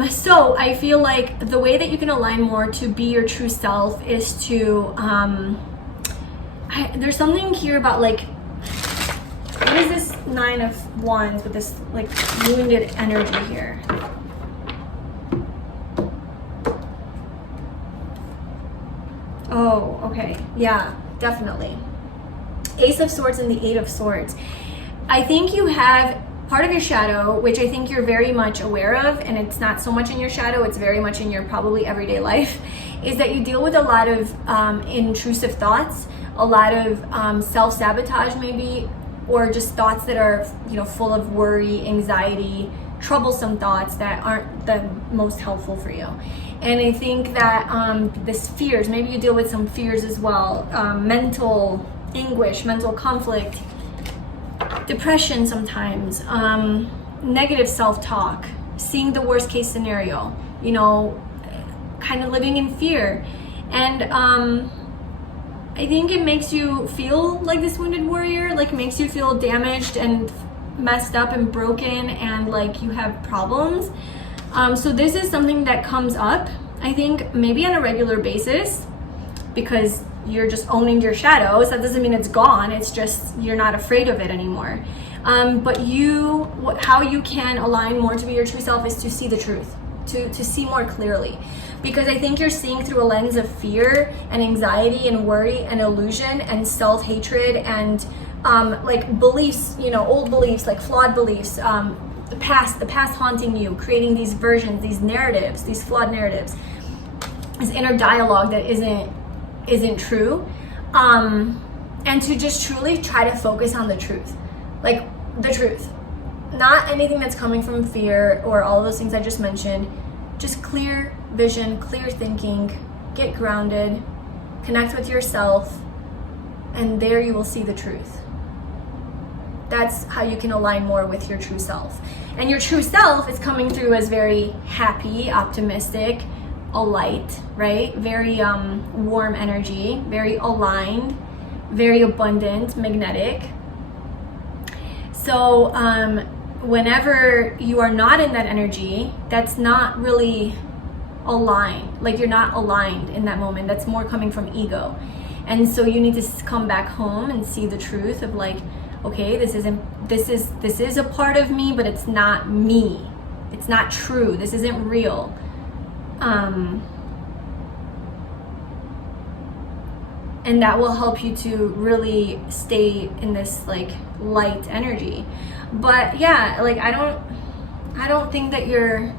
So I feel like the way that you can align more to be your true self is to, there's something here about like, what is this 9 of Wands with this like wounded energy here? Oh, okay. Yeah, definitely. Ace of Swords and the 8 of Swords. I think you have part of your shadow, which I think you're very much aware of, and it's not so much in your shadow, it's very much in your probably everyday life, is that you deal with a lot of intrusive thoughts, a lot of self-sabotage maybe, or just thoughts that are, you know, full of worry, anxiety, troublesome thoughts that aren't the most helpful for you. And I think that this fears, maybe you deal with some fears as well, mental anguish, mental conflict, depression sometimes, negative self-talk, seeing the worst case scenario, you know, kind of living in fear. And I think it makes you feel like this wounded warrior, like makes you feel damaged and messed up and broken, and like you have problems. So this is something that comes up, I think, maybe on a regular basis, because you're just owning your shadows. That doesn't mean it's gone. It's just you're not afraid of it anymore. But how you can align more to be your true self is to see the truth, to see more clearly. Because I think you're seeing through a lens of fear and anxiety and worry and illusion and self-hatred and like beliefs, you know, old beliefs, like flawed beliefs, the past haunting you, creating these versions, these narratives, these flawed narratives, this inner dialogue that isn't true, and to just truly try to focus on the truth, like the truth, not anything that's coming from fear or all of those things I just mentioned. Just clear vision, clear thinking, get grounded, connect with yourself, and there you will see the truth. That's how you can align more with your true self. And your true self is coming through as very happy, optimistic, a light, right? Very warm energy, very aligned, very abundant, magnetic. So whenever you are not in that energy, that's not really aligned. Like you're not aligned in that moment. That's more coming from ego. And so you need to come back home and see the truth of like, okay, this is a part of me, but it's not me. It's not true. This isn't real. And that will help you to really stay in this like light energy. But yeah, like I don't think that you're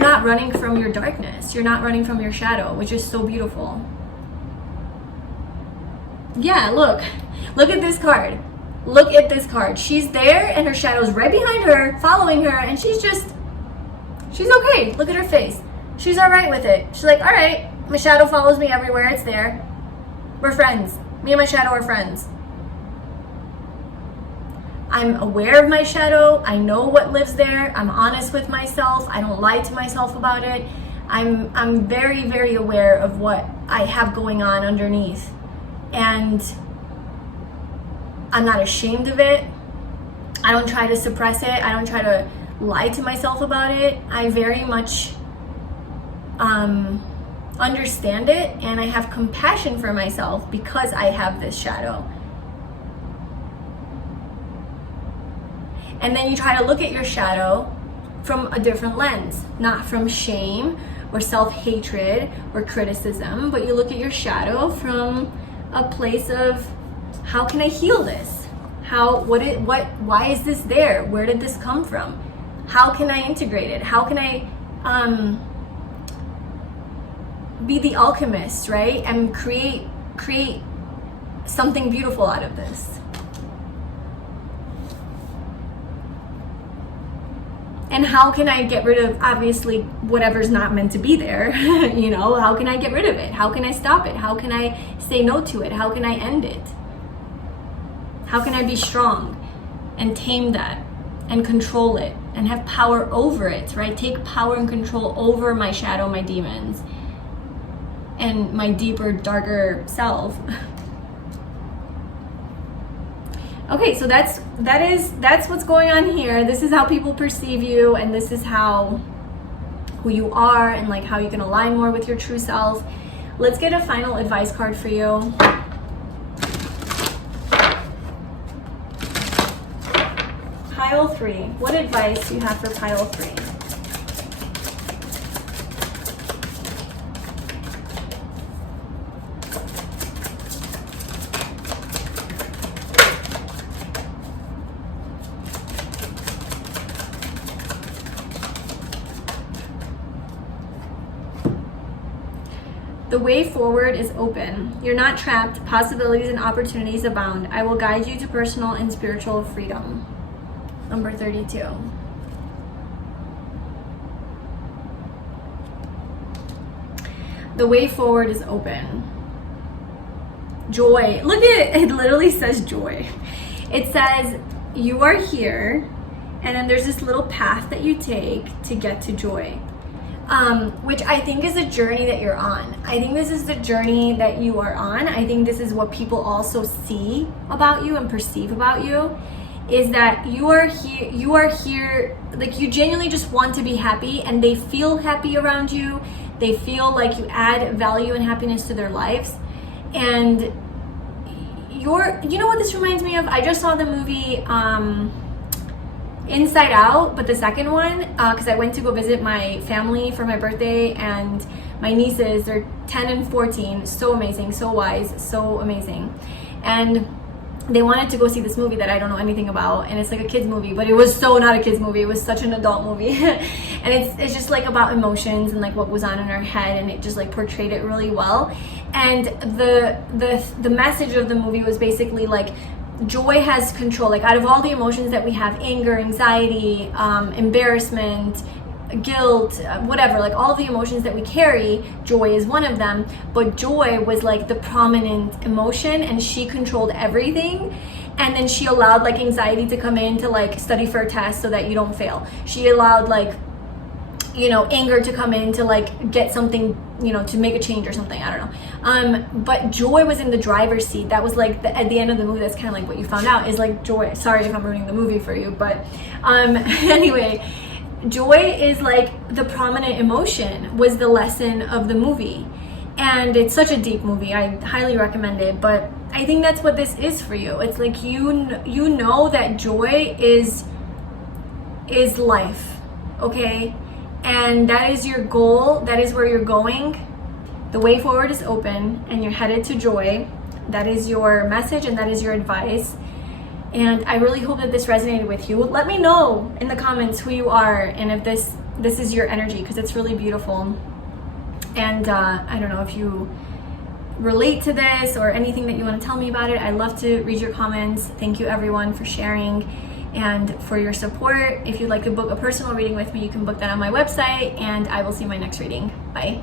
not running from your darkness. You're not running from your shadow, which is so beautiful. Yeah, look at this card. Look at this card. She's there and her shadow's right behind her, following her, and she's okay. Look at her face. She's all right with it. She's like, all right, my shadow follows me everywhere. It's there. We're friends. Me and my shadow are friends. I'm aware of my shadow. I know what lives there. I'm honest with myself. I don't lie to myself about it. I'm very, very aware of what I have going on underneath. And I'm not ashamed of it. I don't try to suppress it. I don't try to lie to myself about it. I very much understand it, and I have compassion for myself because I have this shadow. And then you try to look at your shadow from a different lens, not from shame or self-hatred or criticism, but you look at your shadow from a place of, how can I heal this? Why is this there? Where did this come from? How can I integrate it? How can I be the alchemist, right? And create something beautiful out of this. And how can I get rid of, obviously, whatever's not meant to be there? You know, how can I get rid of it? How can I stop it? How can I say no to it? How can I end it? How can I be strong and tame that and control it and have power over it, right? Take power and control over my shadow, my demons, and my deeper, darker self. Okay, so that's what's going on here. This is how people perceive you, and this is who you are, and like how you can align more with your true self. Let's get a final advice card for you. Pile 3. What advice do you have for pile 3? The way forward is open. You're not trapped. Possibilities and opportunities abound. I will guide you to personal and spiritual freedom. Number 32. The way forward is open. Joy. Look at it. It literally says joy. It says you are here, and then there's this little path that you take to get to joy. Which I think is a journey that you're on. I think this is the journey that you are on. I think this is what people also see about you and perceive about you, is that you are here, like you genuinely just want to be happy, and they feel happy around you. They feel like you add value and happiness to their lives. And you know what this reminds me of? I just saw the movie, Inside Out, but the second one, because I went to go visit my family for my birthday, and my nieces, they're 10 and 14, so amazing, so wise, so amazing. And they wanted to go see this movie that I don't know anything about, and it's like a kid's movie, but it was so not a kid's movie. It was such an adult movie. And it's just like about emotions and like what goes on in our head, and it just like portrayed it really well. And the message of the movie was basically like, joy has control. Like out of all the emotions that we have, anger, anxiety, embarrassment, guilt, whatever, like all of the emotions that we carry, joy is one of them. But joy was like the prominent emotion, and she controlled everything. And then she allowed like anxiety to come in to like study for a test so that you don't fail. She allowed like, you know, anger to come in to like get something, you know, to make a change or something, I don't know. But joy was in the driver's seat. That was like at the end of the movie, that's kind of like what you found out, is like joy. Sorry if I'm ruining the movie for you, but anyway, joy is like the prominent emotion, was the lesson of the movie. And it's such a deep movie. I highly recommend it. But I think that's what this is for you. It's like you know that joy is life, okay? And that is your goal. That is where you're going. The way forward is open, and you're headed to joy. That is your message, and that is your advice. And I really hope that this resonated with you. Let me know in the comments who you are, and if this is your energy, because it's really beautiful. And I don't know if you relate to this or anything that you want to tell me about it. I love to read your comments. Thank you everyone for sharing and for your support. If you'd like to book a personal reading with me, you can book that on my website, and I will see you in my next reading. Bye.